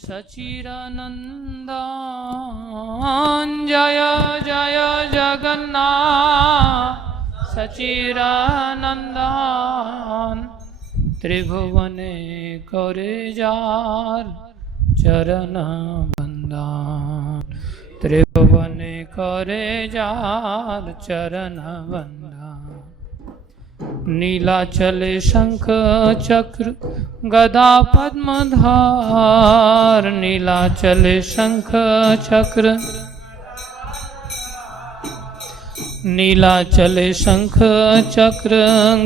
सचिरानंदान जय जय जगन्नाथ सचिरानंदान त्रिभुवने करे जार चरण बंदान त्रिभुवने करे जार चरण बंदान नीलाचले शंख चक्र गदा पद्मधार नीलाचले शंख चक्र नीलाचले शंख चक्र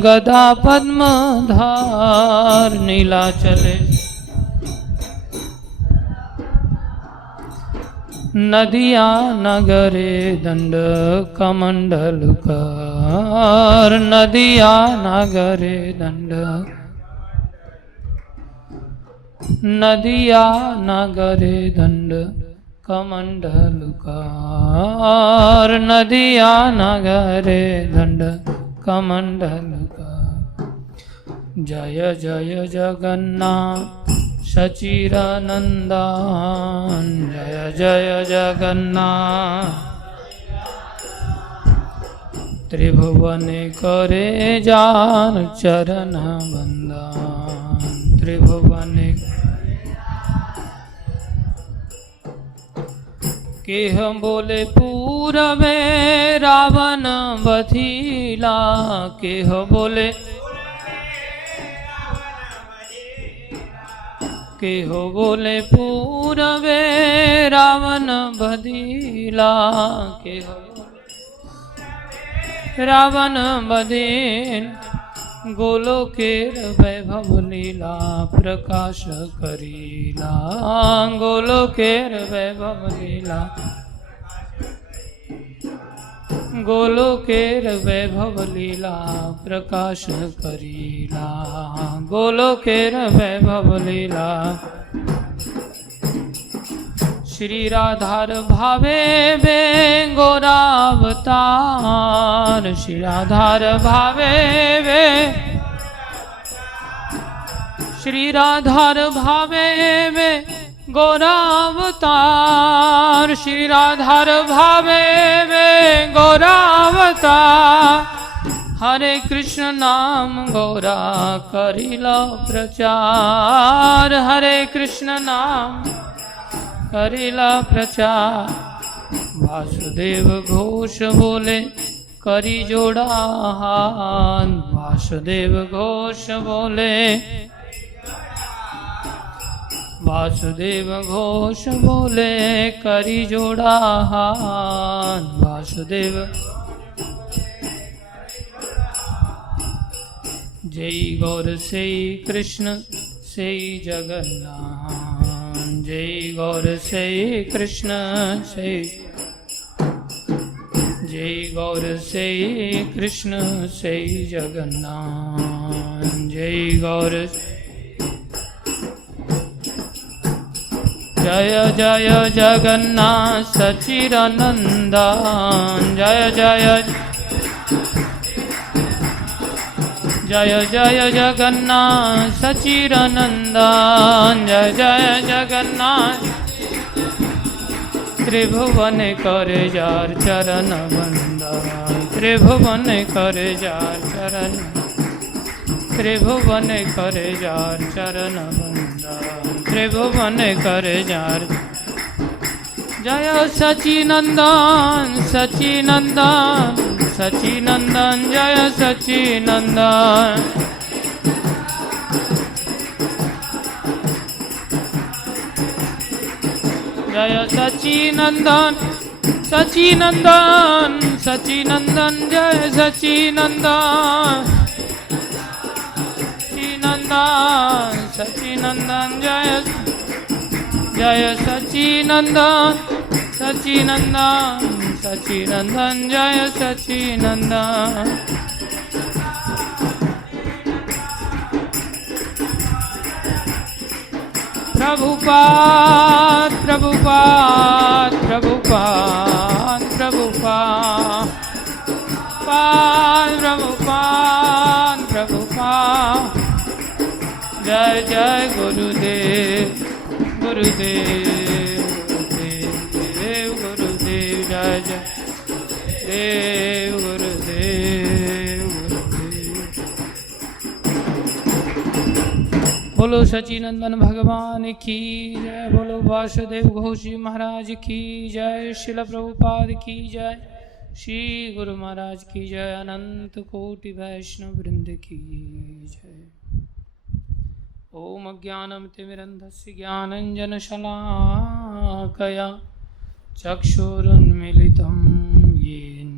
गदा पद्मधार नीलाचले नदिया नगरे दंड कमंडलकार नदिया नगरे दंड नदिया नगरे दंड कमंडलकार नदिया नगरे दंड कमंडलकार जय जय जगन्नाथ सचिरानंदान जय जय जगन्नाथ त्रिभुवने करे जार चरण बंदान त्रिभुवने के हम बोले पूरबे रावण बधिला के हम बोले के हो बोले पूरबे रावण बधिला के हो रावण बधिन गोलोकेर वैभव लीला प्रकाश करीला गोलोकेर वैभव लीला गोलोकेर वैभव लीला प्रकाश करीला गोलोकेर वैभव लीला श्री राधार भावे वे गोरावतार श्री राधार भावे वे श्री राधार भावे वे गोरावतार श्री राधार भावे वे गोरावतार हरे कृष्ण नाम गौरा करिला प्रचार हरे कृष्ण नाम करिला प्रचार वासुदेव घोष बोले करी जोड़ा हाथ वासुदेव घोष बोले वासुदेव घोष बोले करी जोड़ा हाथ वासुदेव जय गौर से कृष्ण से जगन्नाथ जय गौर से कृष्ण से जय गौर से कृष्ण से जगन्नाथ जय गौर जय जय जगन्नाथ सचिरानंदान जय जय जय जय जगन्नाथ सचिरानंदान जय जय जगन्नाथ त्रिभुवन करे जार चरण बंदान त्रिभुवन करे जार चरण त्रिभुवन करे जार चरण बंदान त्रिभुवन करे जार जय सचिनंदन सचिनंदन सचिनंदन जय सचिनंदन जय सचिनंदन सचिनंदन सचिनंदन जय सचिनंदन सचिनंदन सचिनंदन जय जय सचिनंदन सचिनंदन सचिनंदन जय सचिनंदन प्रभुपाद प्रभुपाद प्रभुपाद प्रभुपाद प्रभुपाद प्रभुपाद जय जय गुरुदेव गुरुदेव गुरुदेव गुरुदेव जय जय देव गुरुदेव गुरुदेव। बोलो सच्चिदानंद भगवान की जय, बोलो वासुदेव घोष जी महाराज की जय, शिल प्रभुपाद की जय, श्री गुरु महाराज की जय, अनंत कोटि वैष्णव वृंद की जय। ओम अज्ञानतिमिरन्धस्य ज्ञानाञ्जनशलाकया चक्षुरुन्मीलितं येन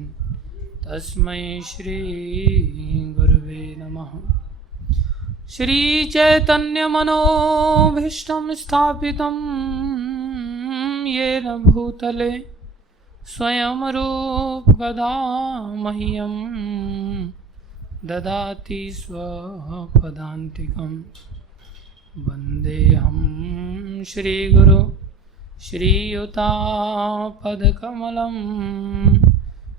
तस्मै श्रीगुरवे नमः। श्रीचैतन्यमनोभीष्टं स्थापितं येन भूतले स्वयं रूपकदा मह्यं ददाति स्वपदान्तिकम्। वन्देऽहं श्रीगुरु श्रीयुतापदकमलं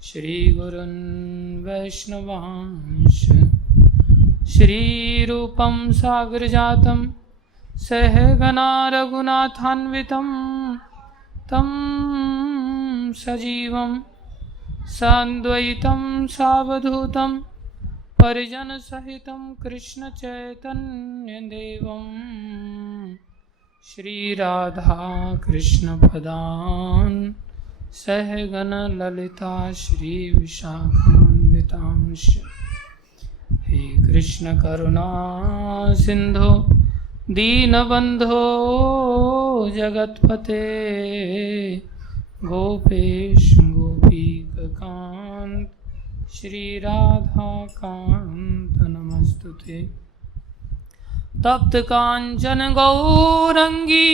श्रीगुरुन् वैष्णवांश श्रीरूपं सागरजातं सहगना रघुनाथान्वितं तं सजीवं सान्द्वैतं सावधूतं परिजनसहितं कृष्णचैतन्यदेवं श्रीराधाकृष्णपदान् सहगणललिता श्रीविशाखान्वितांश्च। हे कृष्ण करुणा सिन्धो दीनबन्धो जगत्पते गोपेश गोपीकान्त श्रीराधाकान्त नमस्तुते। तप्त कांचन गौरंगी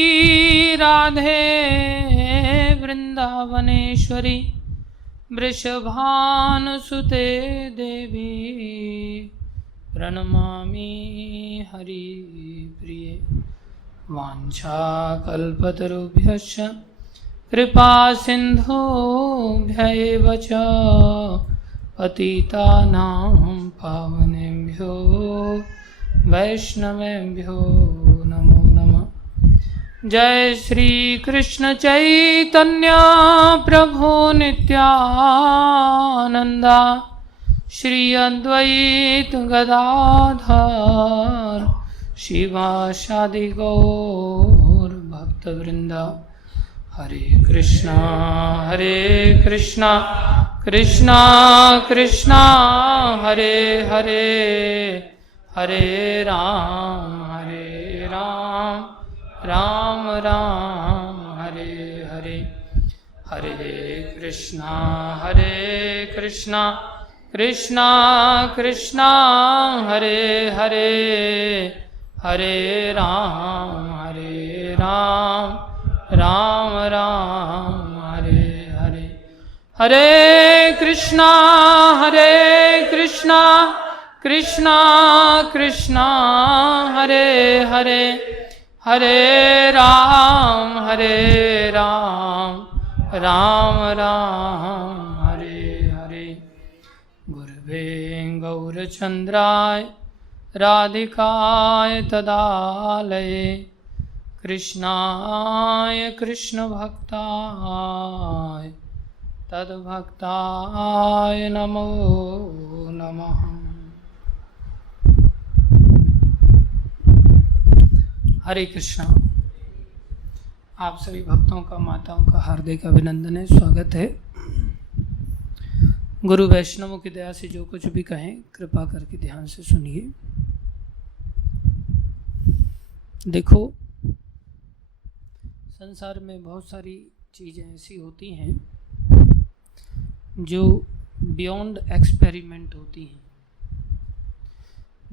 राधे वृंदावनेश्वरी वृषभानुसुते देवी प्रणमामि हरिप्रिये। वाञ्छाकल्पतरुभ्यश्च कृपा सिन्धुभ्यैव च पतितानां पावनेभ्यो वैष्णवेभ्यो नमो नमः। जय श्री कृष्ण चैतन्य प्रभु नित्यानंदा श्री अद्वैत गदाधर शिवासादि गौर भक्तवृंदा। हरे कृष्णा कृष्णा कृष्णा हरे हरे, हरे राम राम राम हरे हरे। हरे कृष्णा कृष्णा कृष्णा हरे हरे, हरे राम राम राम हरे हरे। हरे कृष्णा कृष्णा कृष्णा हरे हरे, हरे राम राम राम हरे हरे। गुरुवे गौरचन्द्राय राधिकाय तदालये कृष्णाय कृष्णभक्ताय तद्भक्ताय नमो नमः। हरे कृष्णा। आप सभी भक्तों का, माताओं का हार्दिक अभिनंदन है, स्वागत है। गुरु वैष्णवों की दया से जो कुछ भी कहें कृपा करके ध्यान से सुनिए। देखो, संसार में बहुत सारी चीज़ें ऐसी होती हैं जो बियॉन्ड एक्सपेरिमेंट होती हैं,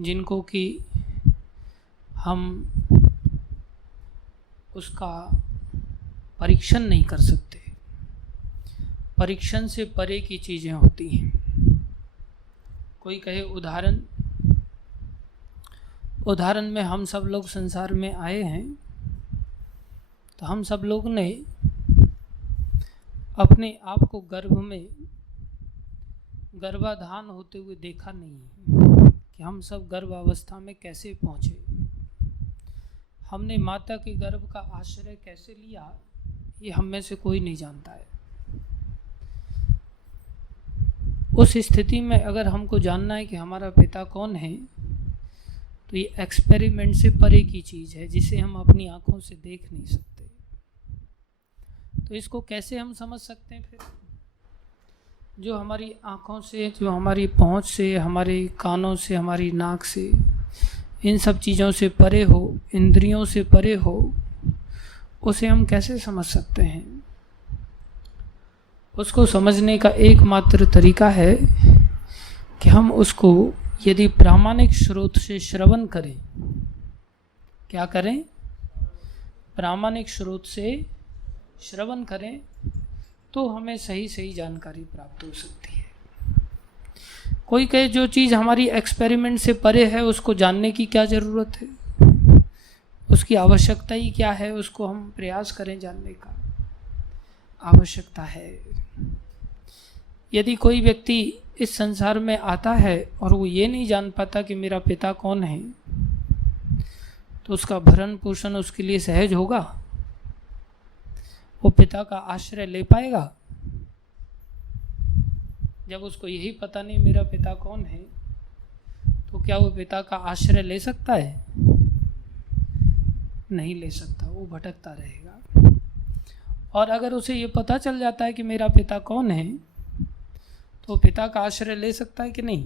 जिनको कि हम उसका परीक्षण नहीं कर सकते। परीक्षण से परे की चीज़ें होती हैं। कोई कहे उदाहरण में हम सब लोग संसार में आए हैं, तो हम सब लोग ने अपने आप को गर्भ में गर्भाधान होते हुए देखा नहीं है कि हम सब गर्भावस्था में कैसे पहुँचे। हमने माता के गर्भ का आश्रय कैसे लिया, ये हम में से कोई नहीं जानता है। उस स्थिति में अगर हमको जानना है कि हमारा पिता कौन है, तो ये एक्सपेरिमेंट से परे की चीज़ है, जिसे हम अपनी आँखों से देख नहीं सकते। तो इसको कैसे हम समझ सकते हैं फिर? जो हमारी आँखों से, जो हमारी पहुँच से, हमारे कानों से, हमारी नाक से, इन सब चीज़ों से परे हो, इंद्रियों से परे हो, उसे हम कैसे समझ सकते हैं? उसको समझने का एकमात्र तरीका है कि हम उसको यदि प्रामाणिक स्रोत से श्रवण करें। क्या करें? प्रामाणिक स्रोत से श्रवण करें तो हमें सही सही जानकारी प्राप्त हो सकती है। कोई कहे जो चीज़ हमारी एक्सपेरिमेंट से परे है उसको जानने की क्या ज़रूरत है, उसकी आवश्यकता ही क्या है, उसको हम प्रयास करें जानने का। आवश्यकता है। यदि कोई व्यक्ति इस संसार में आता है और वो ये नहीं जान पाता कि मेरा पिता कौन है, तो उसका भरण पोषण उसके लिए सहज होगा? वो पिता का आश्रय ले पाएगा? जब उसको यही पता नहीं मेरा पिता कौन है, तो क्या वो पिता का आश्रय ले सकता है? नहीं ले सकता, वो भटकता रहेगा। और अगर उसे ये पता चल जाता है कि मेरा पिता कौन है, तो पिता का आश्रय ले सकता है कि नहीं?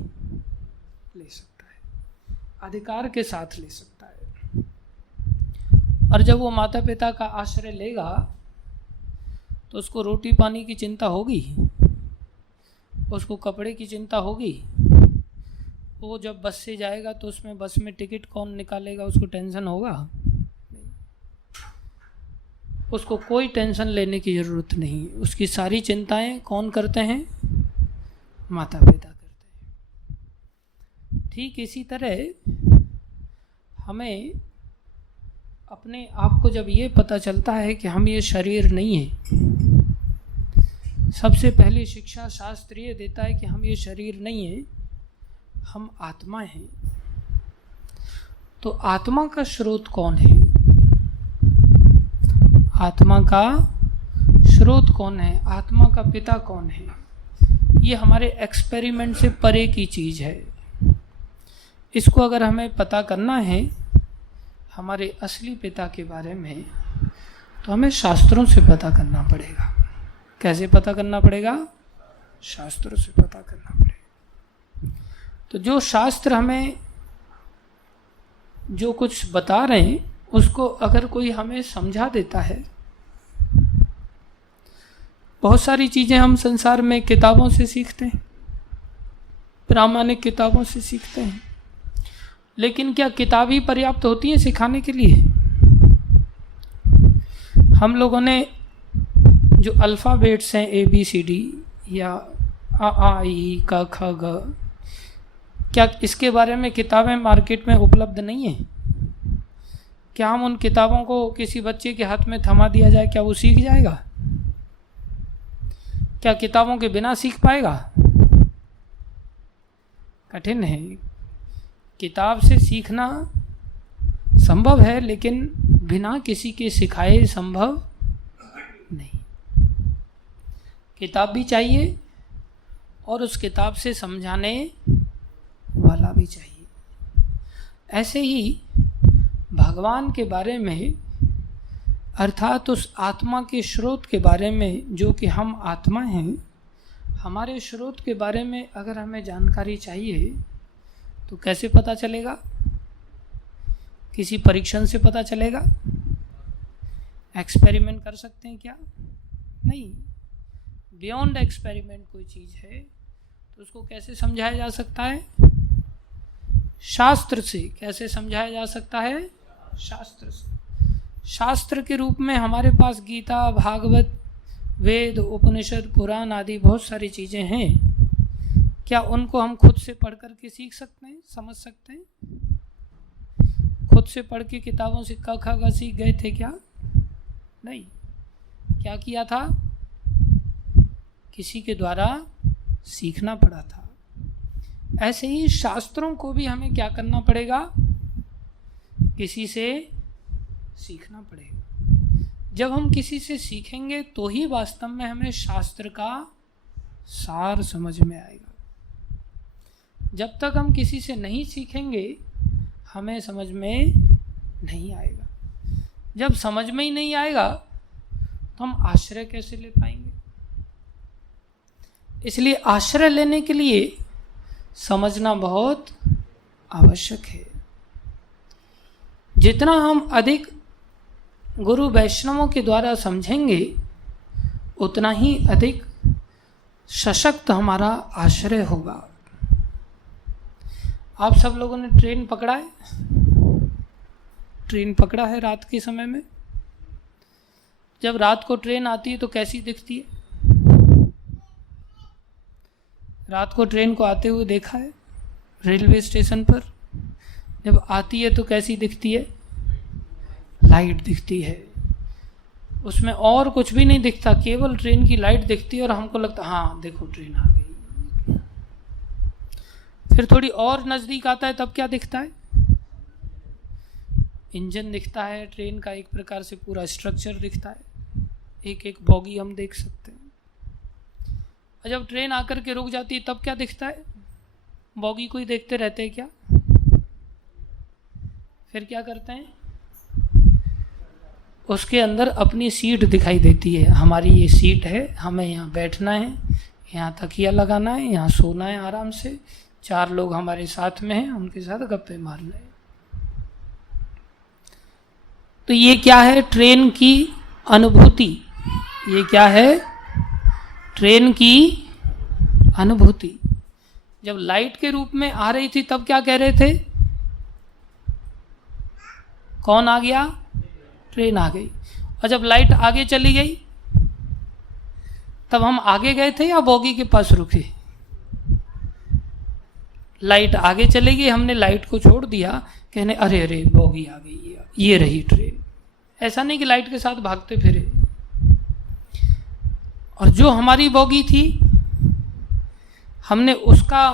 ले सकता है, अधिकार के साथ ले सकता है। और जब वो माता पिता का आश्रय लेगा तो उसको रोटी पानी की चिंता होगी, उसको कपड़े की चिंता होगी। वो जब बस से जाएगा तो उसमें बस में टिकट कौन निकालेगा, उसको टेंशन होगा? नहीं। उसको कोई टेंशन लेने की ज़रूरत नहीं। उसकी सारी चिंताएं कौन करते हैं? माता पिता करते हैं। ठीक इसी तरह हमें अपने आप को जब ये पता चलता है कि हम ये शरीर नहीं है, सबसे पहली शिक्षा शास्त्र ये देता है कि हम ये शरीर नहीं है, हम आत्मा हैं। तो आत्मा का स्रोत कौन है? आत्मा का स्रोत कौन है? आत्मा का पिता कौन है? ये हमारे एक्सपेरिमेंट से परे की चीज़ है। इसको अगर हमें पता करना है हमारे असली पिता के बारे में, तो हमें शास्त्रों से पता करना पड़ेगा। कैसे पता करना पड़ेगा? शास्त्रों से पता करना पड़ेगा। तो जो शास्त्र हमें जो कुछ बता रहे हैं, उसको अगर कोई हमें समझा देता है, बहुत सारी चीज़ें हम संसार में किताबों से सीखते हैं, प्रामाणिक किताबों से सीखते हैं, लेकिन क्या किताब ही पर्याप्त होती है सिखाने के लिए? हम लोगों ने जो अल्फ़ाबेट्स हैं ABCD या A I क ख ग, क्या इसके बारे में किताबें मार्केट में उपलब्ध नहीं है? क्या हम उन किताबों को किसी बच्चे के हाथ में थमा दिया जाए, क्या वो सीख जाएगा? क्या किताबों के बिना सीख पाएगा? कठिन है। किताब से सीखना संभव है, लेकिन बिना किसी के सिखाए संभव नहीं। किताब भी चाहिए और उस किताब से समझाने वाला भी चाहिए। ऐसे ही भगवान के बारे में, अर्थात उस आत्मा के स्रोत के बारे में, जो कि हम आत्मा हैं, हमारे स्रोत के बारे में अगर हमें जानकारी चाहिए तो कैसे पता चलेगा? किसी परीक्षण से पता चलेगा? एक्सपेरिमेंट कर सकते हैं क्या? नहीं। बियॉन्ड एक्सपेरिमेंट कोई चीज़ है तो उसको कैसे समझाया जा सकता है? शास्त्र से। कैसे समझाया जा सकता है? शास्त्र से। शास्त्र के रूप में हमारे पास गीता, भागवत, वेद, उपनिषद, पुराण आदि बहुत सारी चीज़ें हैं। क्या उनको हम खुद से पढ़ कर के सीख सकते हैं, समझ सकते हैं? खुद से पढ़ के किताबों से क ख ग सीख गए थे क्या? नहीं। क्या किया था? किसी के द्वारा सीखना पड़ा था। ऐसे ही शास्त्रों को भी हमें क्या करना पड़ेगा? किसी से सीखना पड़ेगा। जब हम किसी से सीखेंगे तो ही वास्तव में हमें शास्त्र का सार समझ में आएगा। जब तक हम किसी से नहीं सीखेंगे हमें समझ में नहीं आएगा। जब समझ में ही नहीं आएगा तो हम आश्रय कैसे ले पाएंगे? इसलिए आश्रय लेने के लिए समझना बहुत आवश्यक है। जितना हम अधिक गुरु वैष्णवों के द्वारा समझेंगे उतना ही अधिक सशक्त हमारा आश्रय होगा। आप सब लोगों ने ट्रेन पकड़ा है? ट्रेन पकड़ा है रात के समय में? जब रात को ट्रेन आती है तो कैसी दिखती है? रात को ट्रेन को आते हुए देखा है रेलवे स्टेशन पर? जब आती है तो कैसी दिखती है? लाइट दिखती है, उसमें और कुछ भी नहीं दिखता, केवल ट्रेन की लाइट दिखती है और हमको लगता हाँ देखो ट्रेन आ गई। फिर थोड़ी और नज़दीक आता है तब क्या दिखता है? इंजन दिखता है ट्रेन का, एक प्रकार से पूरा स्ट्रक्चर दिखता है, एक एक बॉगी हम देख सकते हैं। और जब ट्रेन आकर के रुक जाती है तब क्या दिखता है? बॉगी को ही देखते रहते हैं क्या? फिर क्या करते हैं? उसके अंदर अपनी सीट दिखाई देती है, हमारी ये सीट है, हमें यहाँ बैठना है, यहाँ तकिया लगाना है, यहाँ सोना है आराम से, 4 लोग हमारे साथ में हैं, उनके साथ गप्पे मारना है। तो ये क्या है? ट्रेन की अनुभूति। ये क्या है? ट्रेन की अनुभूति। जब लाइट के रूप में आ रही थी तब क्या कह रहे थे? कौन आ गया? ट्रेन आ गई। और जब लाइट आगे चली गई तब हम आगे गए थे या बॉगी के पास रुके? लाइट आगे चली गई, हमने लाइट को छोड़ दिया, कहने अरे अरे बॉगी आ गई, ये रही ट्रेन। ऐसा नहीं कि लाइट के साथ भागते फिरे। और जो हमारी बॉगी थी हमने उसका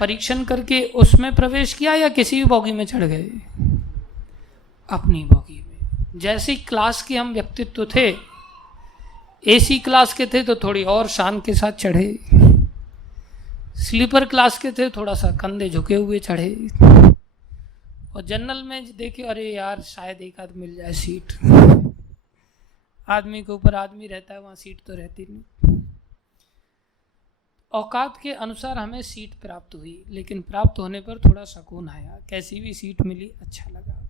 परीक्षण करके उसमें प्रवेश किया या किसी भी बॉगी में चढ़ गए? अपनी बॉगी में। जैसे क्लास के हम व्यक्तित्व थे, एसी क्लास के थे तो थोड़ी और शान के साथ चढ़े, स्लीपर क्लास के थे थोड़ा सा कंधे झुके हुए चढ़े, और जनरल में देखे अरे यार शायद एक आध मिल जाए सीट। आदमी के ऊपर आदमी रहता है, वहाँ सीट तो रहती नहीं। औकात के अनुसार हमें सीट प्राप्त हुई, लेकिन प्राप्त होने पर थोड़ा सुकून आया, कैसी भी सीट मिली अच्छा लगा।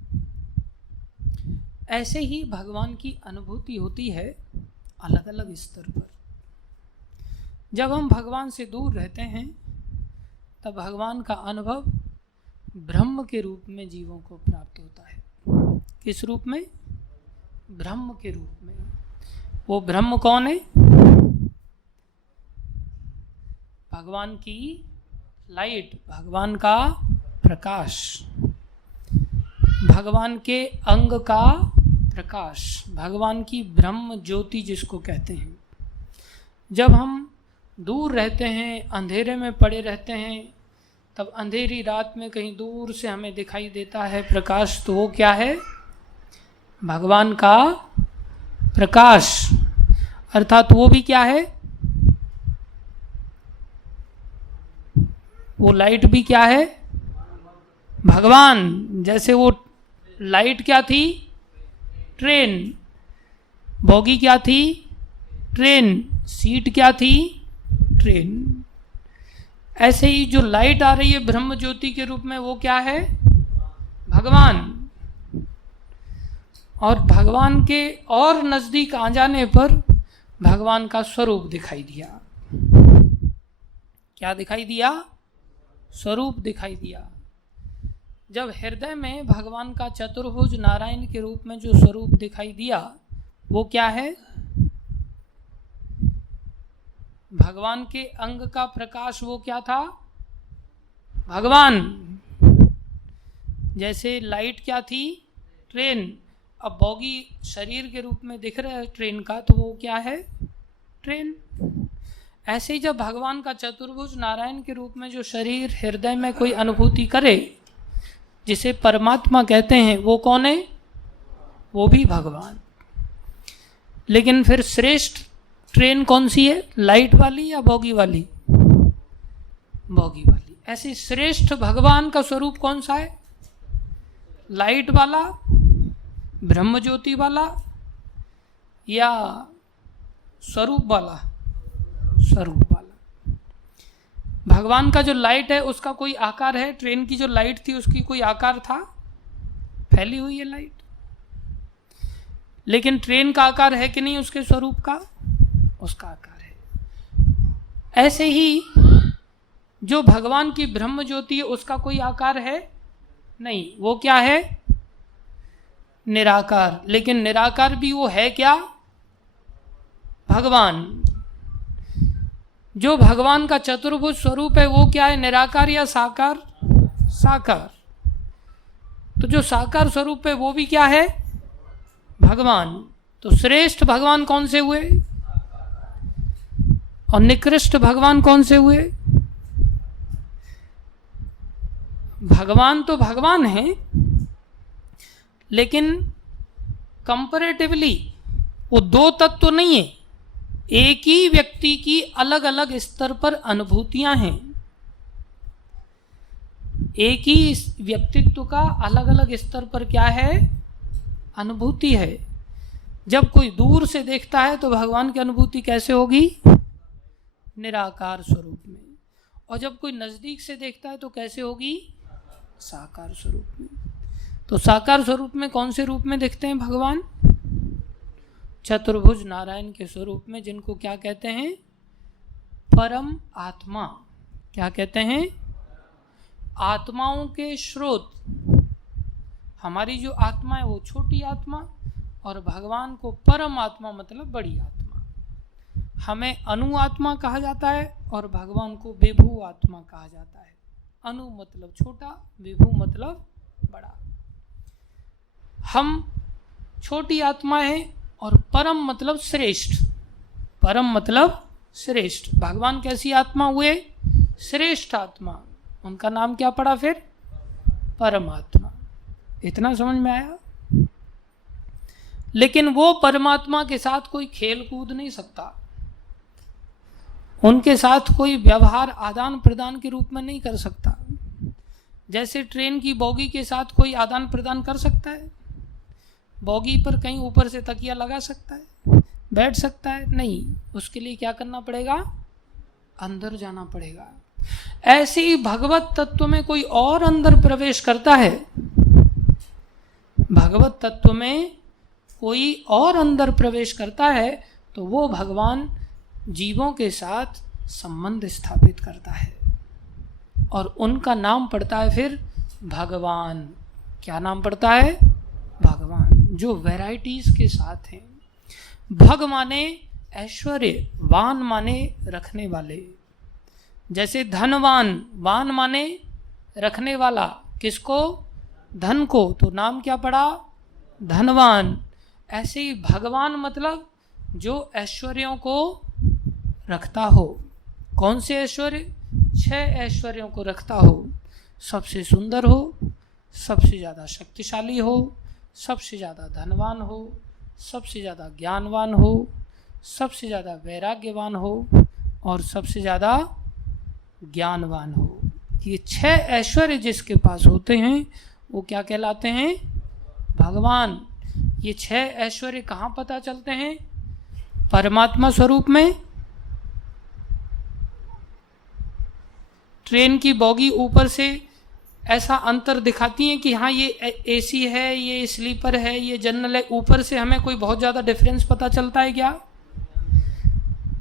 ऐसे ही भगवान की अनुभूति होती है अलग अलग स्तर पर। जब हम भगवान से दूर रहते हैं तब भगवान का अनुभव ब्रह्म के रूप में जीवों को प्राप्त होता है। किस रूप में? ब्रह्म के रूप में। वो ब्रह्म कौन है? भगवान की लाइट, भगवान का प्रकाश, भगवान के अंग का प्रकाश, भगवान की ब्रह्म ज्योति जिसको कहते हैं। जब हम दूर रहते हैं, अंधेरे में पड़े रहते हैं, तब अंधेरी रात में कहीं दूर से हमें दिखाई देता है प्रकाश, तो वो क्या है? भगवान का प्रकाश। अर्थात वो भी क्या है? वो लाइट भी क्या है? भगवान। जैसे वो लाइट क्या थी? ट्रेन। बॉगी क्या थी? ट्रेन। सीट क्या थी? ट्रेन। ऐसे ही जो लाइट आ रही है ब्रह्म ज्योति के रूप में, वो क्या है? भगवान। और भगवान के और नजदीक आ जाने पर भगवान का स्वरूप दिखाई दिया। क्या दिखाई दिया? स्वरूप दिखाई दिया। जब हृदय में भगवान का चतुर्भुज नारायण के रूप में जो स्वरूप दिखाई दिया, वो क्या है? भगवान के अंग का प्रकाश। वो क्या था? भगवान। जैसे लाइट क्या थी? ट्रेन। अब बॉगी शरीर के रूप में दिख रहा है ट्रेन का, तो वो क्या है? ट्रेन। ऐसे ही जब भगवान का चतुर्भुज नारायण के रूप में जो शरीर हृदय में कोई अनुभूति करे, जिसे परमात्मा कहते हैं, वो कौन है? वो भी भगवान। लेकिन फिर श्रेष्ठ ट्रेन कौन सी है, लाइट वाली या बॉगी वाली? बॉगी वाली। ऐसे श्रेष्ठ भगवान का स्वरूप कौन सा है, लाइट वाला, ब्रह्म ज्योति वाला या स्वरूप वाला? स्वरूप वाला। भगवान का जो लाइट है उसका कोई आकार है? ट्रेन की जो लाइट थी उसकी कोई आकार था? फैली हुई है लाइट। लेकिन ट्रेन का आकार है कि नहीं उसके स्वरूप का? उसका आकार है। ऐसे ही जो भगवान की ब्रह्म ज्योति है उसका कोई आकार है? नहीं। वो क्या है? निराकार। लेकिन निराकार भी वो है क्या? भगवान। जो भगवान का चतुर्भुज स्वरूप है वो क्या है, निराकार या साकार? साकार। तो जो साकार स्वरूप है वो भी क्या है, भगवान। तो श्रेष्ठ भगवान कौन से हुए और निकृष्ट भगवान कौन से हुए? भगवान तो भगवान है, लेकिन कंपैरेटिवली वो दो तत्व तो नहीं है, एक ही व्यक्ति की अलग अलग स्तर पर अनुभूतियां हैं। एक ही व्यक्तित्व का अलग अलग स्तर पर क्या है, अनुभूति है। जब कोई दूर से देखता है तो भगवान की अनुभूति कैसे होगी, निराकार स्वरूप में, और जब कोई नजदीक से देखता है तो कैसे होगी, साकार स्वरूप में। तो साकार स्वरूप में कौन से रूप में दिखते हैं भगवान? चतुर्भुज नारायण के स्वरूप में, जिनको क्या कहते हैं, परम आत्मा। क्या कहते हैं? आत्माओं के स्रोत। हमारी जो आत्मा है वो छोटी आत्मा, और भगवान को परम आत्मा मतलब बड़ी आत्मा। हमें अनु आत्मा कहा जाता है और भगवान को विभु आत्मा कहा जाता है। अनु मतलब छोटा, विभु मतलब बड़ा। हम छोटी आत्मा है और परम मतलब श्रेष्ठ। परम मतलब श्रेष्ठ। भगवान कैसी आत्मा हुए? श्रेष्ठ आत्मा। उनका नाम क्या पड़ा फिर? परमात्मा। इतना समझ में आया? लेकिन वो परमात्मा के साथ कोई खेल कूद नहीं सकता, उनके साथ कोई व्यवहार आदान प्रदान के रूप में नहीं कर सकता। जैसे ट्रेन की बोगी के साथ कोई आदान प्रदान कर सकता है? बोगी पर कहीं ऊपर से तकिया लगा सकता है, बैठ सकता है? नहीं। उसके लिए क्या करना पड़ेगा, अंदर जाना पड़ेगा। ऐसे ही भगवत तत्व में कोई और अंदर प्रवेश करता है, भगवत तत्व में कोई और अंदर प्रवेश करता है तो वो भगवान जीवों के साथ संबंध स्थापित करता है, और उनका नाम पड़ता है फिर भगवान। क्या नाम पड़ता है? भगवान। जो वैरायटीज के साथ हैं। भग माने ऐश्वर्य, वान माने रखने वाले। जैसे धनवान, वान माने रखने वाला, किसको? धन को। तो नाम क्या पड़ा? धनवान। ऐसे ही भगवान मतलब जो ऐश्वर्यों को रखता हो। कौन से ऐश्वर्य? 6 ऐश्वर्यों को रखता हो। सबसे सुंदर हो, सबसे ज़्यादा शक्तिशाली हो, सबसे ज़्यादा धनवान हो, सबसे ज़्यादा ज्ञानवान हो, सबसे ज़्यादा वैराग्यवान हो, और सबसे ज़्यादा ज्ञानवान हो। ये 6 ऐश्वर्य जिसके पास होते हैं वो क्या कहलाते हैं? भगवान। ये 6 ऐश्वर्य कहाँ पता चलते हैं? परमात्मा स्वरूप में। ट्रेन की बोगी ऊपर से ऐसा अंतर दिखाती है कि हाँ ये एसी है, ये स्लीपर है, ये जनरल है। ऊपर से हमें कोई बहुत ज़्यादा डिफरेंस पता चलता है क्या?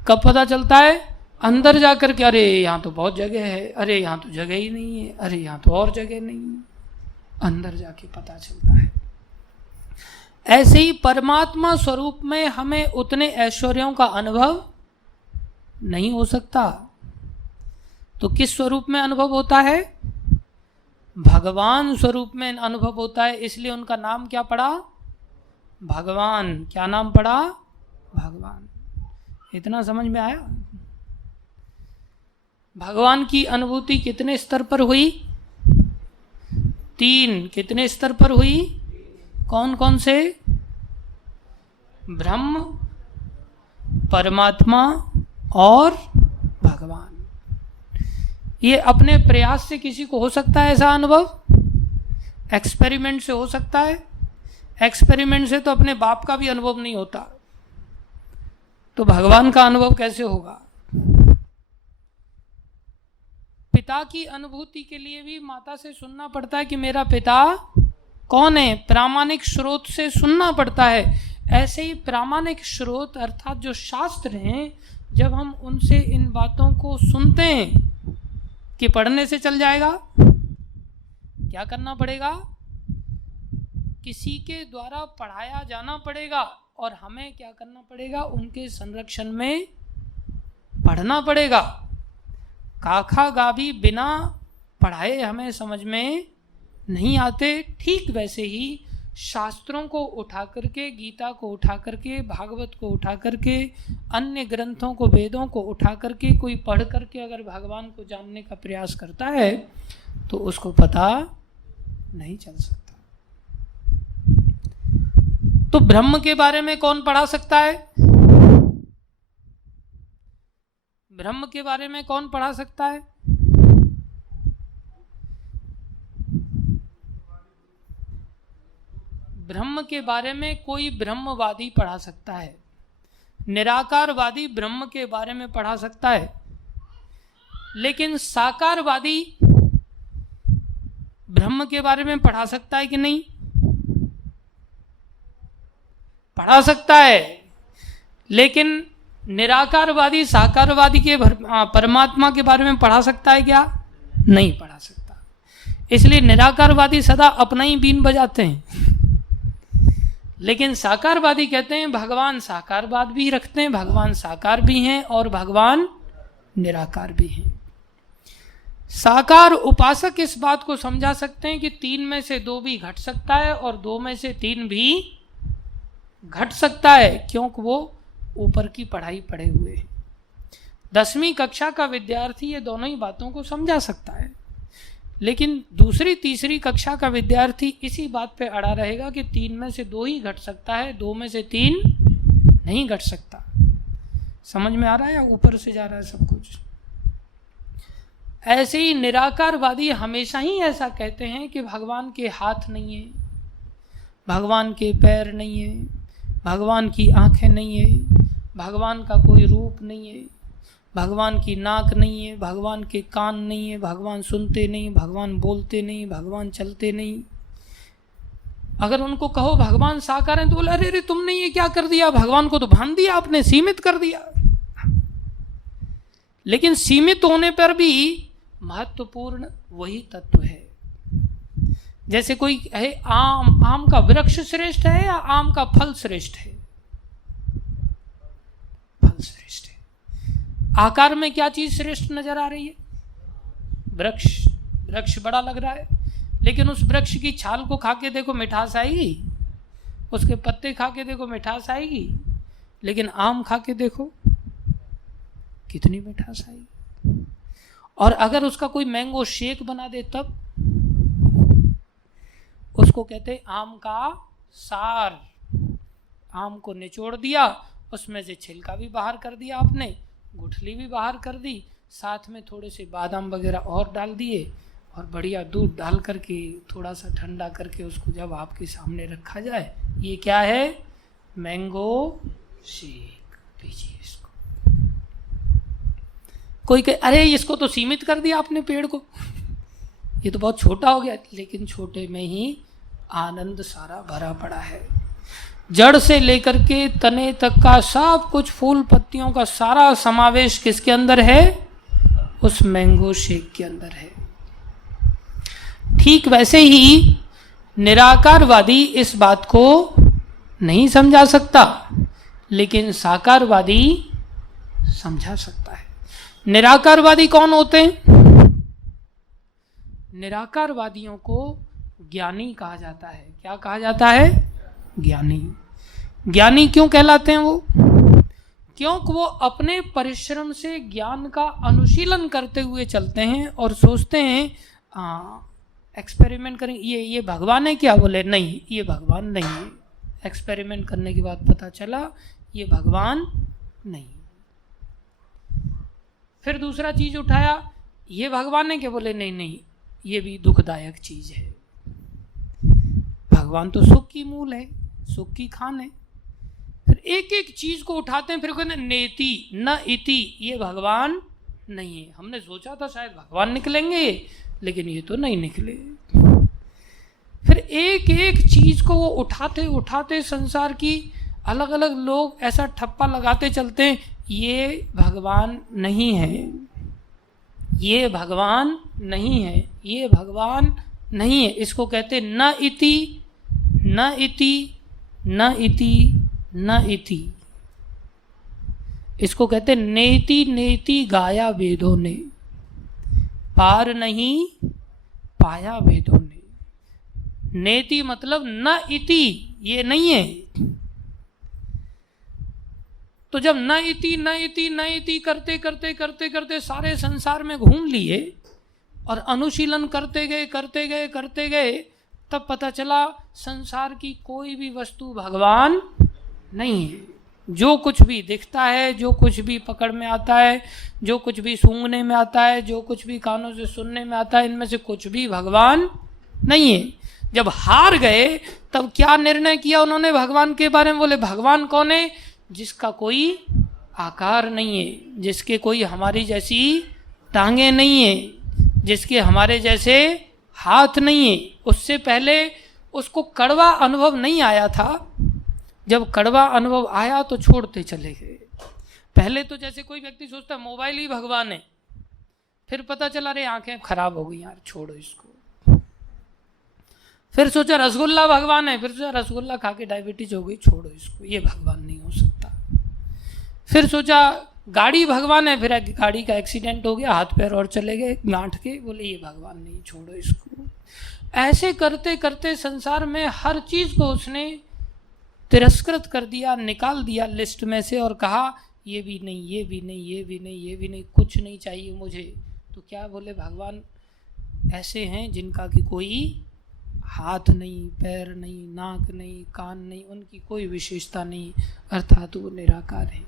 कब पता चलता है? अंदर जाकर के, अरे यहाँ तो बहुत जगह है, अरे यहाँ तो जगह ही नहीं है, अरे यहाँ तो और जगह नहीं है। अंदर जाके पता चलता है। ऐसे ही परमात्मा स्वरूप में हमें उतने ऐश्वर्यों का अनुभव नहीं हो सकता। तो किस स्वरूप में अनुभव होता है? भगवान स्वरूप में अनुभव होता है। इसलिए उनका नाम क्या पड़ा? भगवान। क्या नाम पड़ा? भगवान। इतना समझ में आया? भगवान की अनुभूति कितने स्तर पर हुई? 3। कितने स्तर पर हुई? कौन कौन से? ब्रह्म, परमात्मा और भगवान। ये अपने प्रयास से किसी को हो सकता है ऐसा अनुभव? एक्सपेरिमेंट से हो सकता है? एक्सपेरिमेंट से तो अपने बाप का भी अनुभव नहीं होता, तो भगवान का अनुभव कैसे होगा? पिता की अनुभूति के लिए भी माता से सुनना पड़ता है कि मेरा पिता कौन है, प्रामाणिक स्रोत से सुनना पड़ता है। ऐसे ही प्रामाणिक स्रोत अर्थात जो शास्त्र हैं, जब हम उनसे इन बातों को सुनते हैं कि पढ़ने से चल जाएगा, क्या करना पड़ेगा? किसी के द्वारा पढ़ाया जाना पड़ेगा और हमें क्या करना पड़ेगा? उनके संरक्षण में पढ़ना पड़ेगा। काखा गाभी बिना पढ़ाए हमें समझ में नहीं आते। ठीक वैसे ही शास्त्रों को उठा करके, गीता को उठा करके, भागवत को उठा करके, अन्य ग्रंथों को, वेदों को उठा करके कोई पढ़ करके अगर भगवान को जानने का प्रयास करता है तो उसको पता नहीं चल सकता। तो ब्रह्म के बारे में कौन पढ़ा सकता है? ब्रह्म के बारे में कौन पढ़ा सकता है? ब्रह्म के बारे में कोई ब्रह्मवादी पढ़ा सकता है, निराकारवादी ब्रह्म के बारे में पढ़ा सकता है, लेकिन साकारवादी ब्रह्म के बारे में पढ़ा सकता है कि नहीं? पढ़ा सकता है, लेकिन निराकारवादी साकारवादी के परमात्मा के बारे में पढ़ा सकता है क्या? नहीं पढ़ा सकता। इसलिए निराकारवादी सदा अपना ही बीन बजाते हैं, लेकिन साकारवादी कहते हैं भगवान साकारवाद भी रखते हैं, भगवान साकार भी हैं और भगवान निराकार भी हैं। साकार उपासक इस बात को समझा सकते हैं कि 3 में से 2 भी घट सकता है और 2 में से 3 भी घट सकता है, क्योंकि वो ऊपर की पढ़ाई पढ़े हुए हैं। 10वीं कक्षा का विद्यार्थी ये दोनों ही बातों को समझा सकता है, लेकिन दूसरी तीसरी कक्षा का विद्यार्थी इसी बात पे अड़ा रहेगा कि 3 में से 2 ही घट सकता है, 2 में से 3 नहीं घट सकता। समझ में आ रहा है या ऊपर से जा रहा है सब कुछ? ऐसे ही निराकारवादी हमेशा ही ऐसा कहते हैं कि भगवान के हाथ नहीं है, भगवान के पैर नहीं है, भगवान की आंखें नहीं है, भगवान का कोई रूप नहीं है, भगवान की नाक नहीं है, भगवान के कान नहीं है, भगवान सुनते नहीं, भगवान बोलते नहीं, भगवान चलते नहीं। अगर उनको कहो भगवान साकार है तो बोले अरे तुमने ये क्या कर दिया, भगवान को तो बांध दिया आपने, सीमित कर दिया। लेकिन सीमित होने पर भी महत्वपूर्ण वही तत्व है। जैसे कोई है आम का वृक्ष श्रेष्ठ है या आम का फल श्रेष्ठ है? फल श्रेष्ठ है। आकार में क्या चीज श्रेष्ठ नजर आ रही है? वृक्ष। वृक्ष बड़ा लग रहा है, लेकिन उस वृक्ष की छाल को खा के देखो मिठास आएगी, उसके पत्ते खा के देखो मिठास आएगी, लेकिन आम खा के देखो कितनी मिठास आएगी। और अगर उसका कोई मैंगो शेक बना दे तब उसको कहते हैं आम का सार। आम को निचोड़ दिया, उसमें से छिलका भी बाहर कर दिया आपने, गुठली भी बाहर कर दी, साथ में थोड़े से बादाम वगैरह और डाल दिए और बढ़िया दूध डाल करके थोड़ा सा ठंडा करके उसको जब आपके सामने रखा जाए, ये क्या है? Mango shake. पीजिए इसको। कोई कहे अरे इसको तो सीमित कर दिया आपने पेड़ को, ये तो बहुत छोटा हो गया, लेकिन छोटे में ही आनंद सारा भरा पड़ा है। जड़ से लेकर के तने तक का सब कुछ, फूल पत्तियों का सारा समावेश किसके अंदर है? उस मैंगो शेक के अंदर है। ठीक वैसे ही निराकारवादी इस बात को नहीं समझा सकता, लेकिन साकारवादी समझा सकता है। निराकारवादी कौन होते हैं? निराकारवादियों को ज्ञानी कहा जाता है। क्या कहा जाता है? ज्ञानी। ज्ञानी क्यों कहलाते हैं वो? क्योंकि वो अपने परिश्रम से ज्ञान का अनुशीलन करते हुए चलते हैं और सोचते हैं एक्सपेरिमेंट करें, ये भगवान है क्या? बोले नहीं, ये भगवान नहीं है। एक्सपेरिमेंट करने के बाद पता चला ये भगवान नहीं। फिर दूसरा चीज उठाया, ये भगवान है क्या? बोले नहीं नहीं, ये भी दुखदायक चीज है। भगवान तो सुख की मूल है, सुख की खान है। फिर एक एक चीज को उठाते हैं, फिर कहते हैं नेति न इति, ये भगवान नहीं है। हमने सोचा था शायद भगवान निकलेंगे, लेकिन ये तो नहीं निकले। फिर एक एक चीज को वो उठाते उठाते संसार की अलग अलग लोग ऐसा ठप्पा लगाते चलते हैं, ये भगवान नहीं है, ये भगवान नहीं है, ये भगवान नहीं है। इसको कहते न इति न इति न इति न इति। इसको कहते नेति नेति गाया वेदों ने, पार नहीं पाया वेदों ने। नेति मतलब न इति, ये नहीं है। तो जब न इति न इति न इति करते करते करते करते सारे संसार में घूम लिए और अनुशीलन करते गए करते गए करते गए, तब पता चला संसार की कोई भी वस्तु भगवान नहीं है। जो कुछ भी दिखता है, जो कुछ भी पकड़ में आता है, जो कुछ भी सूंघने में आता है, जो कुछ भी कानों से सुनने में आता है, इनमें से कुछ भी भगवान नहीं है। जब हार गए तब क्या निर्णय किया उन्होंने भगवान के बारे में? बोले भगवान कौन है? जिसका कोई आकार नहीं है, जिसके कोई हमारी जैसी टांगे नहीं है, जिसके हमारे जैसे हाथ नहीं है। उससे पहले उसको कड़वा अनुभव नहीं आया था। जब कड़वा अनुभव आया तो छोड़ते चले गए। पहले तो जैसे कोई व्यक्ति सोचता है मोबाइल ही भगवान है, फिर पता चला अरे आंखें खराब हो गई यार, छोड़ो इसको। फिर सोचा रसगुल्ला भगवान है, फिर सोचा रसगुल्ला खा के डायबिटीज हो गई, छोड़ो इसको, ये भगवान नहीं हो सकता। फिर सोचा गाड़ी भगवान है, फिर गाड़ी का एक्सीडेंट हो गया, हाथ पैर और चले गए गांठ के, बोले ये भगवान नहीं, छोड़ो इसको। ऐसे करते करते संसार में हर चीज को उसने तिरस्कृत कर दिया, निकाल दिया लिस्ट में से और कहा ये भी नहीं, ये भी नहीं, ये भी नहीं, ये भी नहीं, कुछ नहीं चाहिए मुझे। तो क्या बोले भगवान ऐसे हैं जिनका कि कोई हाथ नहीं, पैर नहीं, नाक नहीं, कान नहीं, उनकी कोई विशेषता नहीं, अर्थात वो निराकार है।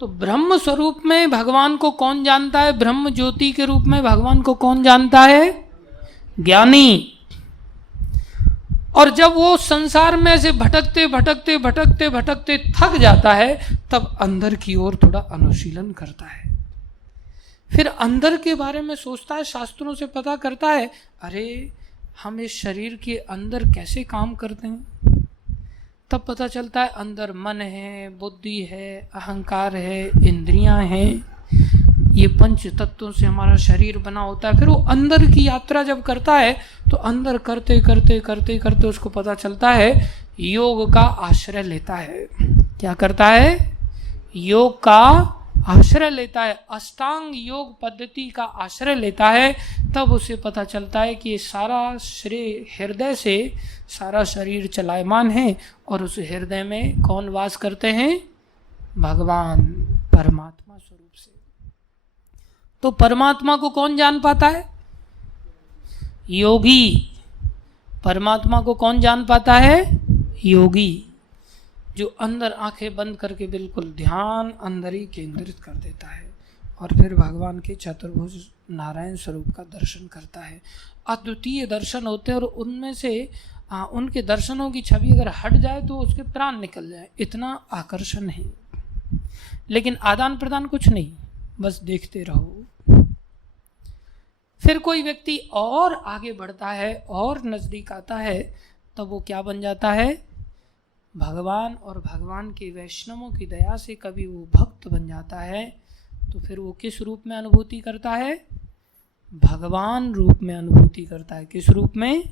तो ब्रह्म स्वरूप में भगवान को कौन जानता है? ब्रह्म ज्योति के रूप में भगवान को कौन जानता है? ज्ञानी। और जब वो संसार में से भटकते भटकते भटकते भटकते थक जाता है, तब अंदर की ओर थोड़ा अनुशीलन करता है। फिर अंदर के बारे में सोचता है, शास्त्रों से पता करता है, अरे हम इस शरीर के अंदर कैसे काम करते हैं। तब पता चलता है अंदर मन है, बुद्धि है, अहंकार है, इंद्रियां हैं, ये पंच तत्वों से हमारा शरीर बना होता है। फिर वो अंदर की यात्रा जब करता है तो अंदर करते करते करते करते उसको पता चलता है योग का आश्रय लेता है। क्या करता है? योग का आश्रय लेता है, अष्टांग योग पद्धति का आश्रय लेता है। तब उसे पता चलता है कि सारा श्रेय हृदय से सारा शरीर चलायमान है और उस हृदय में कौन वास करते हैं? भगवान, परमात्मा स्वरूप से। तो परमात्मा को कौन जान पाता है? योगी। परमात्मा को कौन जान पाता है? योगी, जो अंदर आंखें बंद करके बिल्कुल ध्यान अंदर ही केंद्रित कर देता है और फिर भगवान के चतुर्भुज नारायण स्वरूप का दर्शन करता है। अद्वितीय दर्शन होते हैं और उनमें से उनके दर्शनों की छवि अगर हट जाए तो उसके प्राण निकल जाए, इतना आकर्षण है। लेकिन आदान प्रदान कुछ नहीं, बस देखते रहो। फिर कोई व्यक्ति और आगे बढ़ता है और नजदीक आता है, तब वो क्या बन जाता है? भगवान और भगवान के वैष्णवों की दया से कभी वो भक्त बन जाता है। तो फिर वो किस रूप में अनुभूति करता है? भगवान रूप में अनुभूति करता है। किस रूप में?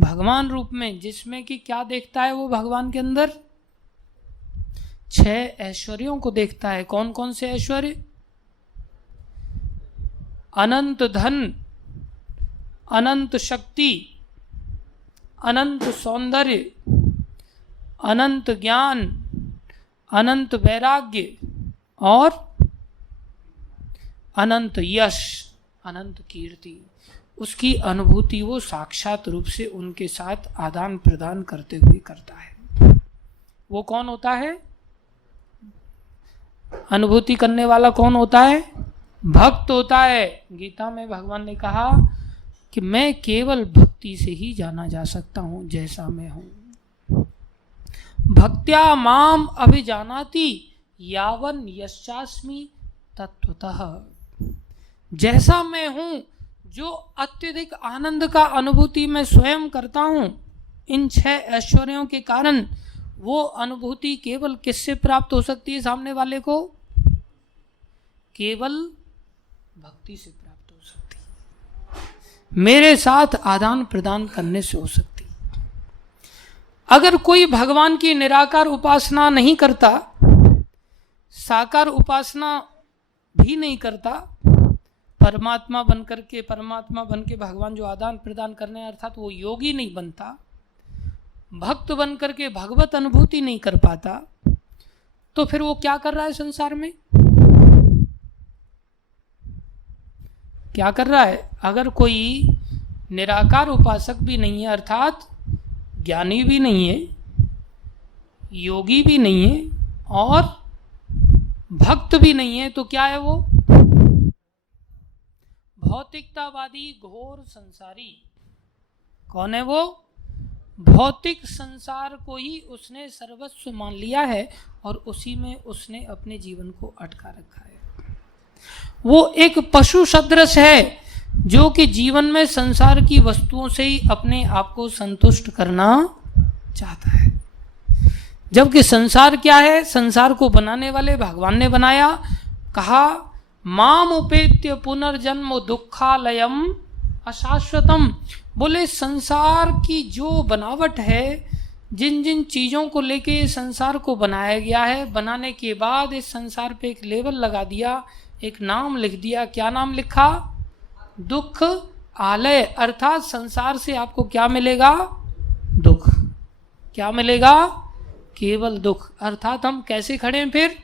भगवान रूप में, जिसमें कि क्या देखता है वो भगवान के अंदर? 6 ऐश्वर्यों को देखता है। कौन कौन से ऐश्वर्य? अनंत धन, अनंत शक्ति, अनंत सौंदर्य, अनंत ज्ञान, अनंत वैराग्य और अनंत यश, अनंत कीर्ति। उसकी अनुभूति वो साक्षात रूप से उनके साथ आदान प्रदान करते हुए करता है। वो कौन होता है? अनुभूति करने वाला कौन होता है? भक्त होता है। गीता में भगवान ने कहा कि मैं केवल भक्ति से ही जाना जा सकता हूं जैसा मैं हूं। भक्त्या माम अभिजानाति यावन यश्चास्मि तत्वतः। जैसा मैं हूं, जो अत्यधिक आनंद का अनुभूति मैं स्वयं करता हूं, इन 6 ऐश्वर्यों के कारण वो अनुभूति केवल किससे प्राप्त हो सकती है? सामने वाले को केवल भक्ति से प्राप्त हो सकती है, मेरे साथ आदान प्रदान करने से हो सकती है। अगर कोई भगवान की निराकार उपासना नहीं करता, साकार उपासना भी नहीं करता, परमात्मा बन के भगवान जो आदान प्रदान करने, अर्थात वो योगी नहीं बनता, भक्त बन करके भगवत अनुभूति नहीं कर पाता, तो फिर वो क्या कर रहा है संसार में? क्या कर रहा है? अगर कोई निराकार उपासक भी नहीं है, अर्थात ज्ञानी भी नहीं है, योगी भी नहीं है और भक्त भी नहीं है, तो क्या है वो? भौतिकतावादी, घोर संसारी। कौन है वो? भौतिक संसार को ही उसने सर्वस्व मान लिया है और उसी में उसने अपने जीवन को अटका रखा है। वो एक पशु सदृश है जो कि जीवन में संसार की वस्तुओं से ही अपने आप को संतुष्ट करना चाहता है। जबकि संसार क्या है? संसार को बनाने वाले भगवान ने बनाया। कहा माम उपेत्य पुनर्जन्म दुखालयम अशाश्वतम। बोले संसार की जो बनावट है, जिन जिन चीज़ों को लेके संसार को बनाया गया है, बनाने के बाद इस संसार पे एक लेबल लगा दिया, एक नाम लिख दिया। क्या नाम लिखा? दुख आलय। अर्थात संसार से आपको क्या मिलेगा? दुख। क्या मिलेगा? केवल दुख। अर्थात हम कैसे खड़े हैं फिर?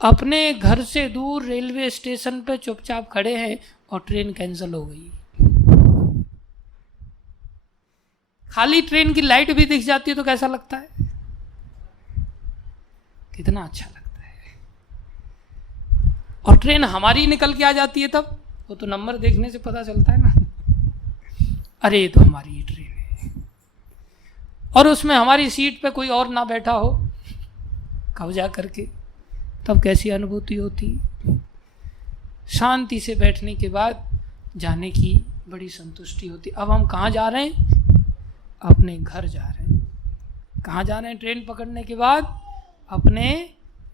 अपने घर से दूर रेलवे स्टेशन पे चुपचाप खड़े हैं और ट्रेन कैंसिल हो गई। खाली ट्रेन की लाइट भी दिख जाती है तो कैसा लगता है? कितना अच्छा लगता है। और ट्रेन हमारी निकल के आ जाती है तब, वो तो नंबर देखने से पता चलता है ना, अरे ये तो हमारी ही ट्रेन है। और उसमें हमारी सीट पे कोई और ना बैठा हो कब्जा करके, तब कैसी अनुभूति होती? शांति से बैठने के बाद जाने की बड़ी संतुष्टि होती। अब हम कहाँ जा रहे हैं? अपने घर जा रहे हैं। कहाँ जा रहे हैं? ट्रेन पकड़ने के बाद अपने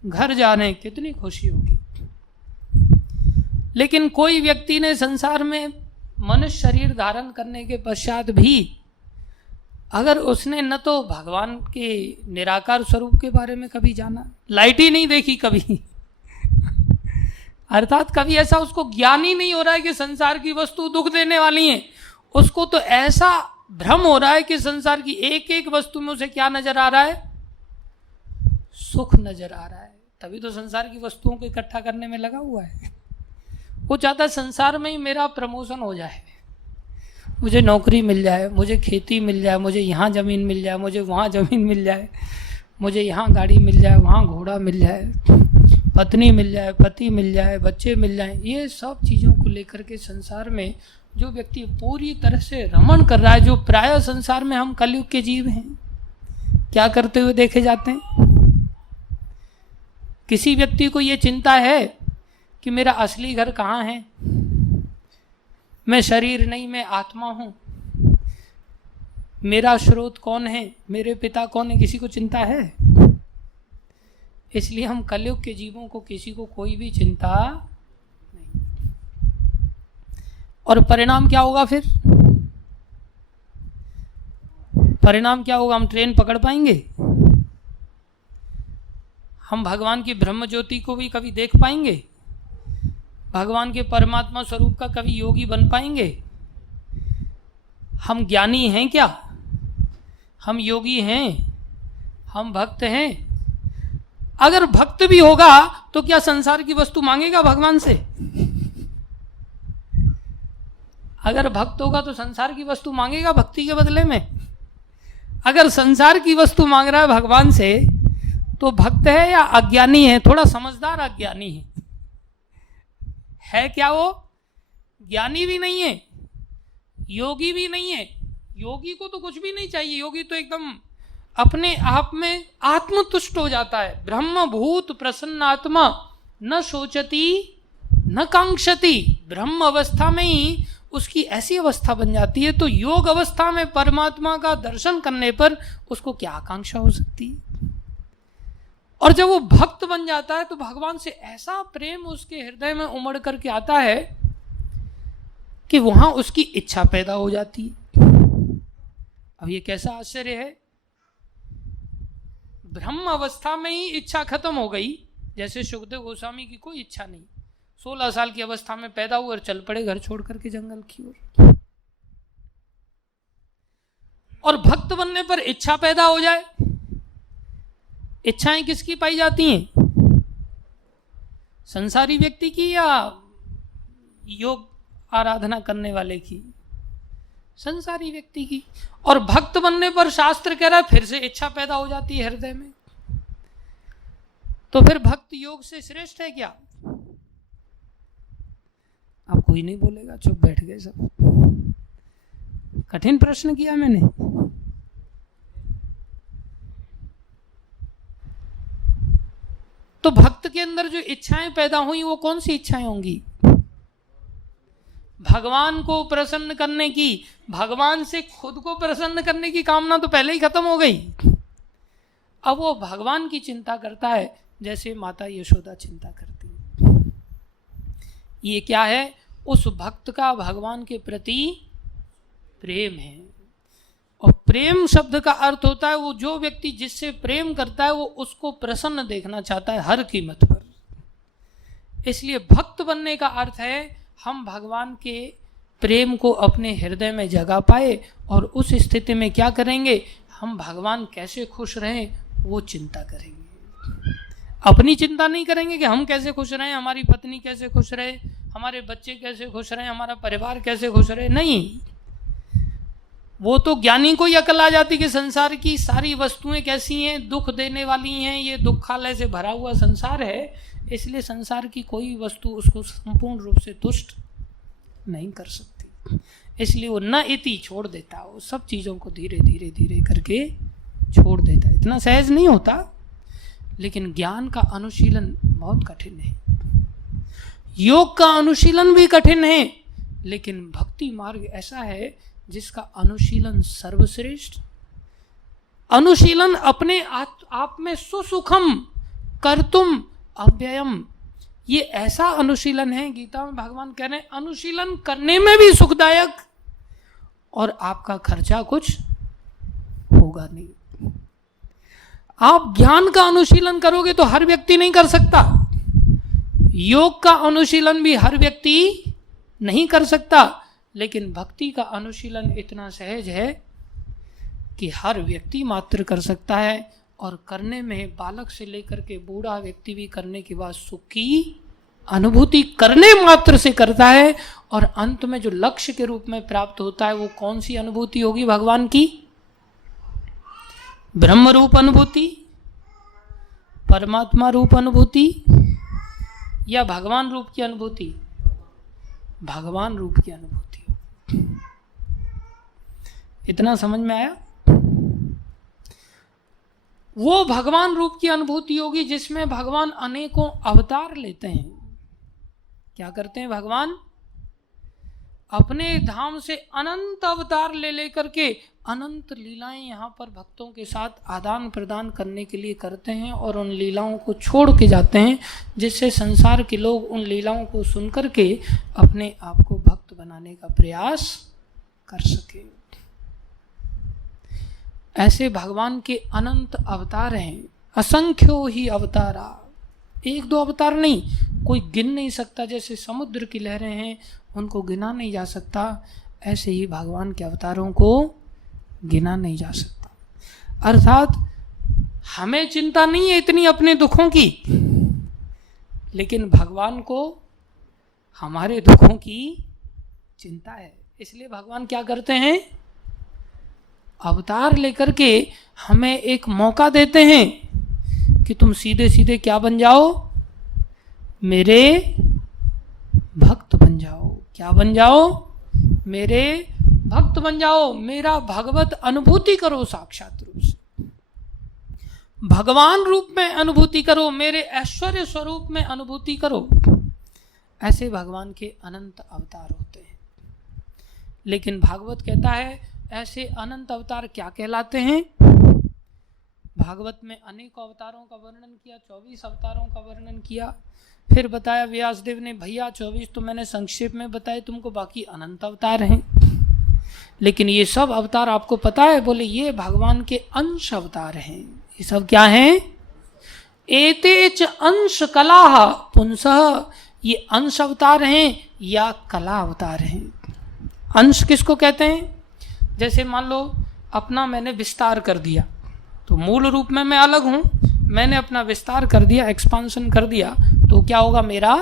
घर जा रहे हैं। कितनी खुशी होगी। लेकिन कोई व्यक्ति ने संसार में मनुष्य शरीर धारण करने के पश्चात भी अगर उसने न तो भगवान के निराकार स्वरूप के बारे में कभी जाना, लाइट ही नहीं देखी कभी अर्थात कभी ऐसा उसको ज्ञान ही नहीं हो रहा है कि संसार की वस्तु दुख देने वाली है, उसको तो ऐसा भ्रम हो रहा है कि संसार की एक एक वस्तु में उसे क्या नजर आ रहा है? सुख नजर आ रहा है। तभी तो संसार की वस्तुओं को इकट्ठा करने में लगा हुआ है। वो चाहता है संसार में ही मेरा प्रमोशन हो जाए, मुझे नौकरी मिल जाए, मुझे खेती मिल जाए, मुझे यहाँ ज़मीन मिल जाए, मुझे वहाँ ज़मीन मिल जाए, मुझे यहाँ गाड़ी मिल जाए, वहाँ घोड़ा मिल जाए, पत्नी मिल जाए, पति मिल जाए, बच्चे मिल जाए। ये सब चीज़ों को लेकर के संसार में जो व्यक्ति पूरी तरह से रमण कर रहा है, जो प्राय संसार में हम कलयुग के जीव हैं, क्या करते हुए देखे जाते हैं? किसी व्यक्ति को ये चिंता है कि मेरा असली घर कहाँ है? मैं शरीर नहीं, मैं आत्मा हूँ। मेरा स्रोत कौन है? मेरे पिता कौन है? किसी को चिंता है? इसलिए हम कलयुग के जीवों को किसी को कोई भी चिंता नहीं। और परिणाम क्या होगा फिर? परिणाम क्या होगा? हम ट्रेन पकड़ पाएंगे? हम भगवान की ब्रह्म ज्योति को भी कभी देख पाएंगे? भगवान के परमात्मा स्वरूप का कभी योगी बन पाएंगे? हम ज्ञानी हैं क्या? हम योगी हैं? हम भक्त हैं? अगर भक्त भी होगा तो क्या संसार की वस्तु मांगेगा भगवान से? अगर भक्त होगा तो संसार की वस्तु मांगेगा भक्ति के बदले में? अगर संसार की वस्तु मांग रहा है भगवान से तो भक्त है या अज्ञानी है? थोड़ा समझदार अज्ञानी है क्या वो? ज्ञानी भी नहीं है, योगी भी नहीं है। योगी को तो कुछ भी नहीं चाहिए, योगी तो एकदम अपने आप में आत्मतुष्ट हो जाता है। ब्रह्म भूत प्रसन्नात्मा न सोचती न कांक्षती। ब्रह्म अवस्था में ही उसकी ऐसी अवस्था बन जाती है, तो योग अवस्था में परमात्मा का दर्शन करने पर उसको क्या आकांक्षा हो सकती है? और जब वो भक्त बन जाता है तो भगवान से ऐसा प्रेम उसके हृदय में उमड़ करके आता है कि वहां उसकी इच्छा पैदा हो जाती है। अब ये कैसा आश्चर्य है, ब्रह्म अवस्था में ही इच्छा खत्म हो गई। जैसे सुखदेव गोस्वामी की कोई इच्छा नहीं, 16 साल की अवस्था में पैदा हुए और चल पड़े घर छोड़ करके जंगल की ओर। और भक्त बनने पर इच्छा पैदा हो जाए। इच्छाएं किसकी पाई जाती हैं? संसारी व्यक्ति की या योग आराधना करने वाले की? संसारी व्यक्ति की। और भक्त बनने पर शास्त्र कह रहा है फिर से इच्छा पैदा हो जाती है हृदय में। तो फिर भक्त योग से श्रेष्ठ है क्या? अब कोई नहीं बोलेगा, चुप बैठ गए सब। कठिन प्रश्न किया मैंने। तो भक्त के अंदर जो इच्छाएं पैदा हुई वो कौन सी इच्छाएं होंगी? भगवान को प्रसन्न करने की, भगवान से खुद को प्रसन्न करने की कामना तो पहले ही खत्म हो गई। अब वो भगवान की चिंता करता है जैसे माता यशोदा चिंता करती है। ये क्या है? उस भक्त का भगवान के प्रति प्रेम है। और प्रेम शब्द का अर्थ होता है वो जो व्यक्ति जिससे प्रेम करता है वो उसको प्रसन्न देखना चाहता है हर कीमत पर। इसलिए भक्त बनने का अर्थ है हम भगवान के प्रेम को अपने हृदय में जगा पाए, और उस स्थिति में क्या करेंगे? हम भगवान कैसे खुश रहें वो चिंता करेंगे। अपनी चिंता नहीं करेंगे कि हम कैसे खुश रहें, हमारी पत्नी कैसे खुश रहे, हमारे बच्चे कैसे खुश रहें, हमारा परिवार कैसे खुश रहे। नहीं, वो तो ज्ञानी को ही अकल आ जाती कि संसार की सारी वस्तुएं कैसी हैं, दुख देने वाली हैं, ये दुखालय से भरा हुआ संसार है। इसलिए संसार की कोई वस्तु उसको संपूर्ण रूप से तुष्ट नहीं कर सकती। इसलिए वो न इति छोड़ देता, वो सब चीज़ों को धीरे धीरे धीरे करके छोड़ देता है। इतना सहज नहीं होता, लेकिन ज्ञान का अनुशीलन बहुत कठिन है। योग का अनुशीलन भी कठिन है, लेकिन भक्ति मार्ग ऐसा है जिसका अनुशीलन सर्वश्रेष्ठ। अनुशीलन अपने आप में सुसुखम कर्तुम अव्ययम, ये ऐसा अनुशीलन है, गीता में भगवान कह रहे हैं अनुशीलन करने में भी सुखदायक, और आपका खर्चा कुछ होगा नहीं। आप ज्ञान का अनुशीलन करोगे तो हर व्यक्ति नहीं कर सकता, योग का अनुशीलन भी हर व्यक्ति नहीं कर सकता, लेकिन भक्ति का अनुशीलन इतना सहज है कि हर व्यक्ति मात्र कर सकता है। और करने में बालक से लेकर के बूढ़ा व्यक्ति भी करने के बाद सुख की अनुभूति करने मात्र से करता है। और अंत में जो लक्ष्य के रूप में प्राप्त होता है वो कौन सी अनुभूति होगी? भगवान की ब्रह्म रूप अनुभूति, परमात्मा रूप अनुभूति, या भगवान रूप की अनुभूति? भगवान रूप की अनुभूति। इतना समझ में आया? वो भगवान रूप की अनुभूति होगी जिसमें भगवान अनेकों अवतार लेते हैं। क्या करते हैं भगवान? अपने धाम से अनंत अवतार ले लेकर के अनंत लीलाएं यहाँ पर भक्तों के साथ आदान प्रदान करने के लिए करते हैं, और उन लीलाओं को छोड़ के जाते हैं जिससे संसार के लोग उन लीलाओं को सुन करके अपने आप को भक्त बनाने का प्रयास कर सके। ऐसे भगवान के अनंत अवतार हैं, असंख्यो ही अवतारा, एक दो अवतार नहीं, कोई गिन नहीं सकता। जैसे समुद्र की लहरें हैं उनको गिना नहीं जा सकता, ऐसे ही भगवान के अवतारों को गिना नहीं जा सकता। अर्थात हमें चिंता नहीं है इतनी अपने दुखों की, लेकिन भगवान को हमारे दुखों की चिंता है। इसलिए भगवान क्या करते हैं? अवतार लेकर के हमें एक मौका देते हैं कि तुम सीधे सीधे क्या बन जाओ, मेरे भक्त बन जाओ। क्या बन जाओ? मेरे भक्त बन जाओ, मेरा भगवत अनुभूति करो, साक्षात रूप से भगवान रूप में अनुभूति करो, मेरे ऐश्वर्य स्वरूप में अनुभूति करो। ऐसे भगवान के अनंत अवतार होते हैं। लेकिन भागवत कहता है ऐसे अनंत अवतार क्या कहलाते हैं? भागवत में अनेक अवतारों का वर्णन किया, 24 अवतारों का वर्णन किया। फिर बताया व्यासदेव ने, भैया 24 तो मैंने संक्षेप में बताए तुमको, बाकी अनंत अवतार हैं। लेकिन ये सब अवतार आपको पता है? बोले ये भगवान के अंश अवतार हैं। ये सब क्या हैं? एतेच अंश कला पुंसः, ये अंश अवतार हैं या कला अवतार हैं। अंश किसको कहते हैं? जैसे मान लो अपना मैंने विस्तार कर दिया, तो मूल रूप में मैं अलग हूं, मैंने अपना विस्तार कर दिया, एक्सपांशन कर दिया, तो क्या होगा? मेरा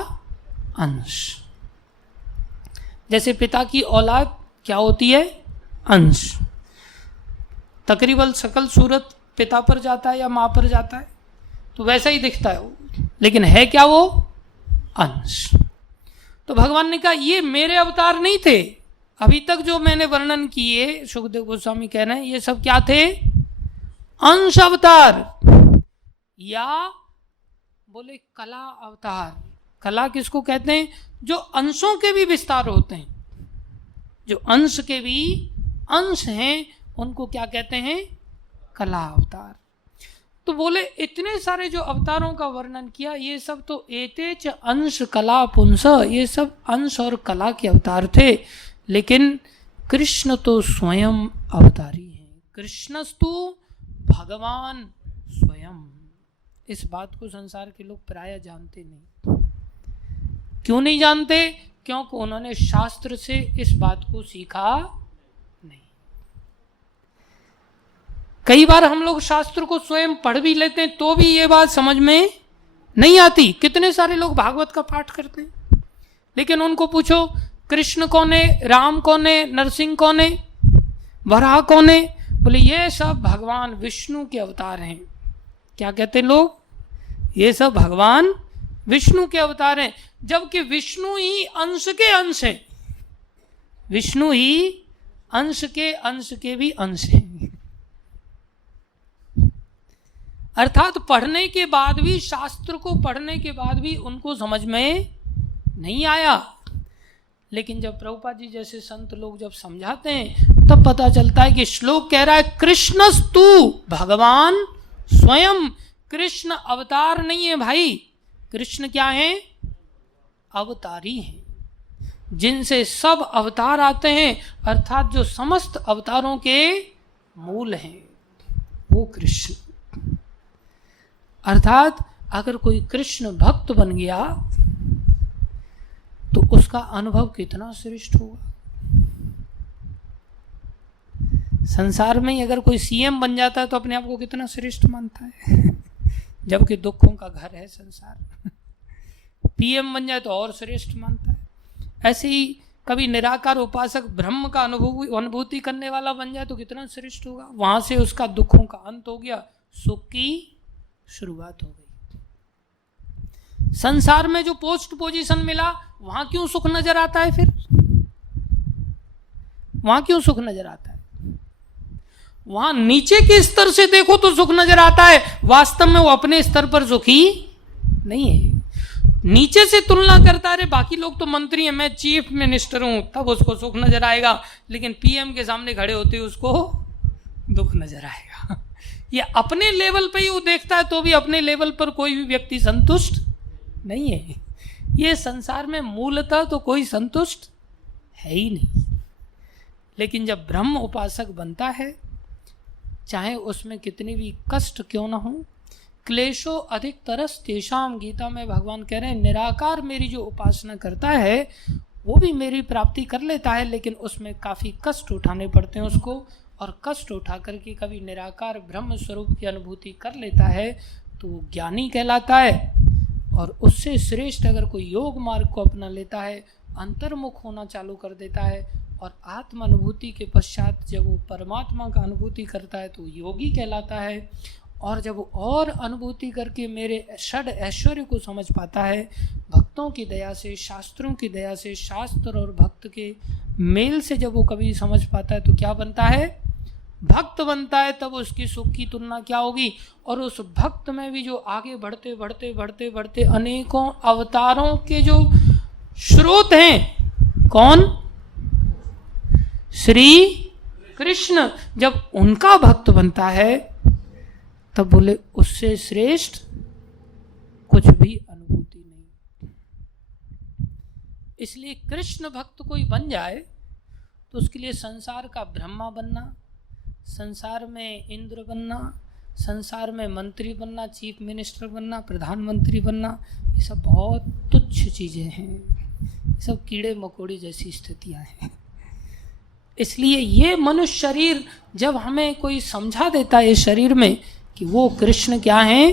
अंश। जैसे पिता की औलाद क्या होती है? अंश। तकरीबन सकल सूरत पिता पर जाता है या माँ पर जाता है, तो वैसा ही दिखता है वो, लेकिन है क्या वो? अंश। तो भगवान ने कहा ये मेरे अवतार नहीं थे। अभी तक जो मैंने वर्णन किए, सुखदेव गोस्वामी कह रहे हैं, ये सब क्या थे? अंश अवतार, या बोले कला अवतार। कला किसको कहते हैं? जो अंशों के भी विस्तार होते हैं, जो अंश के भी अंश हैं, उनको क्या कहते हैं? कला अवतार। तो बोले इतने सारे जो अवतारों का वर्णन किया, ये सब तो एतेच अंश कला पुंस, ये सब अंश और कला के अवतार थे। लेकिन कृष्ण तो स्वयं अवतारी हैं। कृष्णस्तु भगवान स्वयं। इस बात को संसार के लोग प्रायः जानते नहीं। क्यों नहीं जानते? क्योंकि उन्होंने शास्त्र से इस बात को सीखा नहीं। कई बार हम लोग शास्त्र को स्वयं पढ़ भी लेते हैं तो भी ये बात समझ में नहीं आती। कितने सारे लोग भागवत का पाठ करते हैं, लेकिन उनको पूछो कृष्ण कौन है, राम कौन है, नरसिंह कौन है, वराह कौन है? बोले ये सब भगवान विष्णु के अवतार हैं। क्या कहते हैं लोग? ये सब भगवान विष्णु के अवतार हैं, जबकि विष्णु ही अंश के अंश हैं। विष्णु ही अंश के भी अंश हैं। अर्थात पढ़ने के बाद भी, शास्त्र को पढ़ने के बाद भी उनको समझ में नहीं आया। लेकिन जब प्रभुपाद जी जैसे संत लोग जब समझाते हैं, तब पता चलता है कि श्लोक कह रहा है कृष्णस्तु भगवान स्वयं। कृष्ण अवतार नहीं है भाई, कृष्ण क्या है? अवतारी हैं, जिनसे सब अवतार आते हैं, अर्थात जो समस्त अवतारों के मूल हैं, वो कृष्ण। अर्थात अगर कोई कृष्ण भक्त बन गया तो उसका अनुभव कितना श्रेष्ठ होगा। संसार में ही अगर कोई सीएम बन जाता है तो अपने आप को कितना श्रेष्ठ मानता है, जबकि दुखों का घर है संसार। पीएम बन जाए तो और श्रेष्ठ मानता है। ऐसे ही कभी निराकार उपासक ब्रह्म का अनुभूति करने वाला बन जाए तो कितना श्रेष्ठ होगा। वहां से उसका दुखों का अंत हो गया, सुख की शुरुआत हो गई। संसार में जो पोस्ट पोजीशन मिला, वहां क्यों सुख नजर आता है? फिर वहां क्यों सुख नजर आता है? वहां नीचे के स्तर से देखो तो सुख नजर आता है, वास्तव में वो अपने स्तर पर सुखी नहीं है। नीचे से तुलना करता है, बाकी लोग तो मंत्री हैं, मैं चीफ मिनिस्टर हूं, तब उसको सुख नजर आएगा, लेकिन पीएम के सामने खड़े होते ही उसको दुख नजर आएगा। ये अपने लेवल पे ही वो देखता है, तो भी अपने लेवल पर कोई भी व्यक्ति संतुष्ट नहीं है। ये संसार में मूलतः तो कोई संतुष्ट है ही नहीं। लेकिन जब ब्रह्म उपासक बनता है, चाहे उसमें कितने भी कष्ट क्यों ना हो, क्लेशो अधिक तरस तेषाम, गीता में भगवान कह रहे हैं निराकार मेरी जो उपासना करता है वो भी मेरी प्राप्ति कर लेता है, लेकिन उसमें काफ़ी कष्ट उठाने पड़ते हैं उसको, और कष्ट उठा करके कभी निराकार ब्रह्म स्वरूप की अनुभूति कर लेता है तो वो ज्ञानी कहलाता है। और उससे श्रेष्ठ अगर कोई योग मार्ग को अपना लेता है, अंतर्मुख होना चालू कर देता है और आत्म अनुभूति के पश्चात जब वो परमात्मा का अनुभूति करता है तो योगी कहलाता है। और जब वो और अनुभूति करके मेरे षड ऐश्वर्य को समझ पाता है, भक्तों की दया से, शास्त्रों की दया से, शास्त्र और भक्त के मेल से जब वो कभी समझ पाता है तो क्या बनता है? भक्त बनता है। तब उसकी सुख की तुलना क्या होगी? और उस भक्त में भी जो आगे बढ़ते बढ़ते बढ़ते बढ़ते अनेकों अवतारों के जो स्रोत हैं, कौन? श्री कृष्ण। जब उनका भक्त बनता है तब बोले उससे श्रेष्ठ कुछ भी अनुभूति नहीं। इसलिए कृष्ण भक्त कोई बन जाए तो उसके लिए संसार का ब्रह्मा बनना, संसार में इंद्र बनना, संसार में मंत्री बनना, चीफ मिनिस्टर बनना, प्रधानमंत्री बनना, ये सब बहुत तुच्छ चीजें हैं, ये सब कीड़े मकोड़े जैसी स्थितियां हैं। इसलिए ये मनुष्य शरीर जब हमें कोई समझा देता है इस शरीर में कि वो कृष्ण क्या है,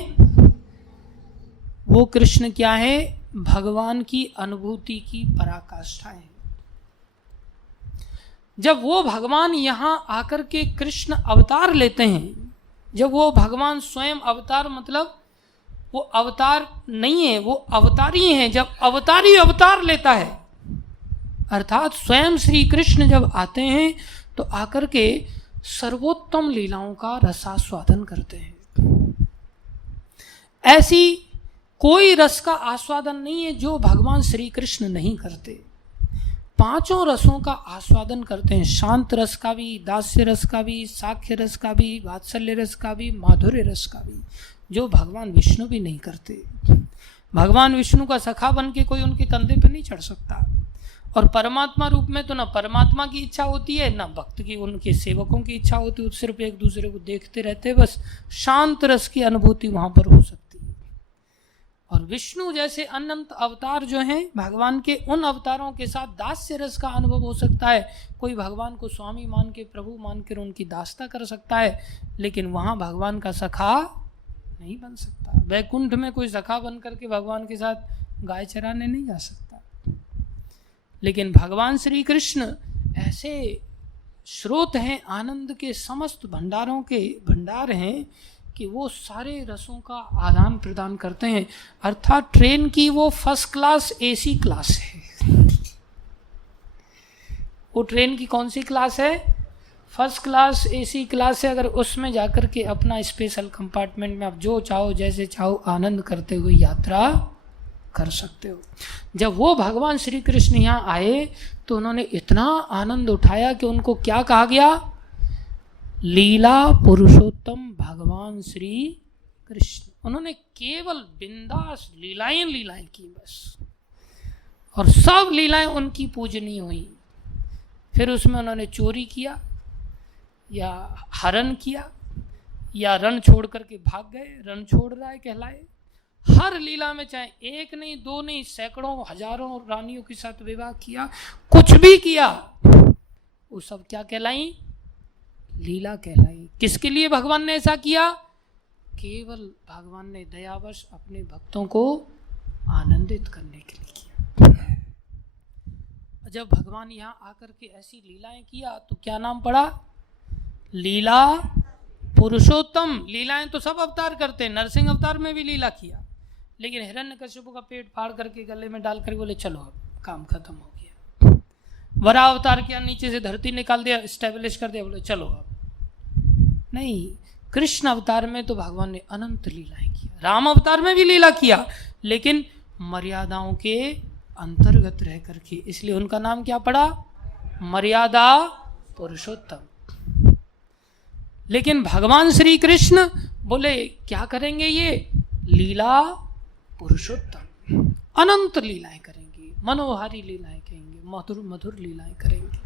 वो कृष्ण क्या है? भगवान की अनुभूति की पराकाष्ठा है। जब वो भगवान यहां आकर के कृष्ण अवतार लेते हैं, जब वो भगवान स्वयं अवतार, मतलब वो अवतार नहीं है, वो अवतारी हैं। जब अवतारी अवतार लेता है, अर्थात स्वयं श्री कृष्ण जब आते हैं तो आकर के सर्वोत्तम लीलाओं का रसास्वादन करते हैं। ऐसी कोई रस का आस्वादन नहीं है जो भगवान श्री कृष्ण नहीं करते। पांचों रसों का आस्वादन करते हैं, शांत रस का भी, दास्य रस का भी, साख्य रस का भी, वात्सल्य रस का भी, माधुर्य रस का भी, जो भगवान विष्णु भी नहीं करते। भगवान विष्णु का सखा बन के कोई उनके कंधे पर नहीं चढ़ सकता। और परमात्मा रूप में तो ना परमात्मा की इच्छा होती है, ना भक्त की, उनके सेवकों की इच्छा होती है। सिर्फ एक दूसरे को देखते रहते, बस शांत रस की अनुभूति वहां पर हो सकती है। और विष्णु जैसे अनंत अवतार जो हैं भगवान के, उन अवतारों के साथ दास्य रस का अनुभव हो सकता है। कोई भगवान को स्वामी मान के, प्रभु मान कर उनकी दास्ता कर सकता है, लेकिन वहां भगवान का सखा नहीं बन सकता। वैकुंठ में कोई सखा बन करके भगवान के साथ गाय चराने नहीं जा सकता। लेकिन भगवान श्री कृष्ण ऐसे स्रोत हैं, आनंद के समस्त भंडारों के भंडार हैं कि वो सारे रसों का आदान प्रदान करते हैं। अर्थात ट्रेन की वो फर्स्ट क्लास एसी क्लास है। वो ट्रेन की कौन सी क्लास है? फर्स्ट क्लास एसी क्लास है। अगर उसमें जाकर के अपना स्पेशल कंपार्टमेंट में आप जो चाहो, जैसे चाहो, आनंद करते हुए यात्रा कर सकते हो। जब वो भगवान श्री कृष्ण यहाँ आए तो उन्होंने इतना आनंद उठाया कि उनको क्या कहा गया? लीला पुरुषोत्तम भगवान श्री कृष्ण। उन्होंने केवल बिंदास लीलाएं की बस, और सब लीलाएं उनकी पूजनीय हुई। फिर उसमें उन्होंने चोरी किया या हरण किया या रण छोड़ करके भाग गए, रण छोड़ रहा है कहलाए। हर लीला में चाहे एक नहीं, दो नहीं, सैकड़ों हजारों रानियों के साथ विवाह किया, कुछ भी किया, वो सब क्या कहलाई? लीला कहलाई। किसके लिए भगवान ने ऐसा किया? केवल भगवान ने दयावश अपने भक्तों को आनंदित करने के लिए किया। जब भगवान यहाँ आकर के ऐसी लीलाएं किया तो क्या नाम पड़ा? लीला पुरुषोत्तम। लीलाएं तो सब अवतार करते हैं, नरसिंह अवतार में भी लीला किया, लेकिन हिरण्यकश्यप का पेट फाड़ करके गले में डाल कर बोले चलो अब काम खत्म हो गया। वराह अवतार किया, नीचे से धरती निकाल दिया, स्टेब्लिश कर दिया, बोले चलो अब। नहीं, कृष्ण अवतार में तो भगवान ने अनंत लीलाएं किया। राम अवतार में भी लीला किया, लेकिन मर्यादाओं के अंतर्गत रह करके, इसलिए उनका नाम क्या पड़ा? मर्यादा पुरुषोत्तम। लेकिन भगवान श्री कृष्ण बोले क्या करेंगे? ये लीला पुरुषोत्तम, अनंत लीलाएं करेंगे, मनोहारी लीलाएं करेंगे, मधुर मधुर लीलाएं करेंगे।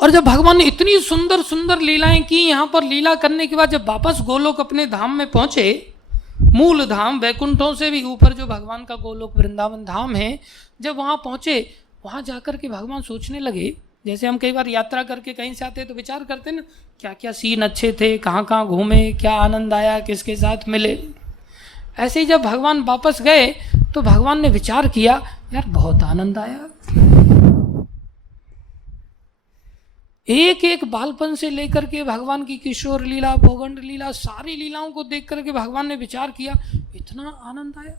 और जब भगवान ने इतनी सुंदर सुंदर लीलाएं की, यहाँ पर लीला करने के बाद जब वापस गोलोक अपने धाम में पहुंचे, मूल धाम, वैकुंठों से भी ऊपर जो भगवान का गोलोक वृंदावन धाम है, जब वहाँ पहुंचे, वहाँ जाकर के भगवान सोचने लगे, जैसे हम कई बार यात्रा करके कहीं से आते हैं तो विचार करते हैं ना, क्या क्या सीन अच्छे थे, कहाँ कहाँ घूमे, क्या आनंद आया, किसके साथ मिले। ऐसे ही जब भगवान वापस गए तो भगवान ने विचार किया, यार बहुत आनंद आया, एक एक बालपन से लेकर के भगवान की किशोर लीला, भोगंड लीला, सारी लीलाओं को देख करके भगवान ने विचार किया, इतना आनंद आया।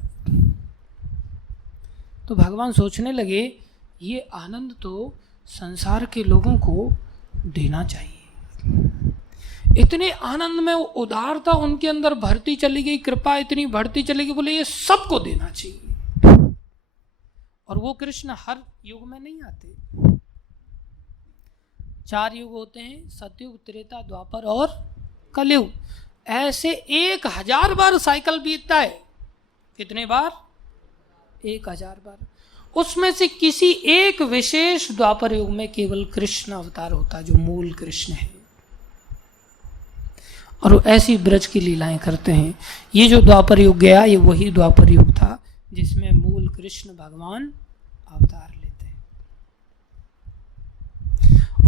तो भगवान सोचने लगे ये आनंद तो संसार के लोगों को देना चाहिए। इतने आनंद में उदारता उनके अंदर भरती चली गई, कृपा इतनी बढ़ती चली गई, बोले ये सबको देना चाहिए। और वो कृष्ण हर युग में नहीं आते, 4 युग होते हैं, सतयुग, त्रेता, द्वापर और कलयुग। ऐसे 1000 बार साइकिल बीतता है। कितने बार? 1000 बार। उसमें से किसी एक विशेष द्वापर युग में केवल कृष्ण अवतार होता है, जो मूल कृष्ण है, और वो ऐसी ब्रज की लीलाएं करते हैं। ये जो द्वापर युग गया, ये वही द्वापर युग था जिसमें मूल कृष्ण भगवान अवतार लेते हैं।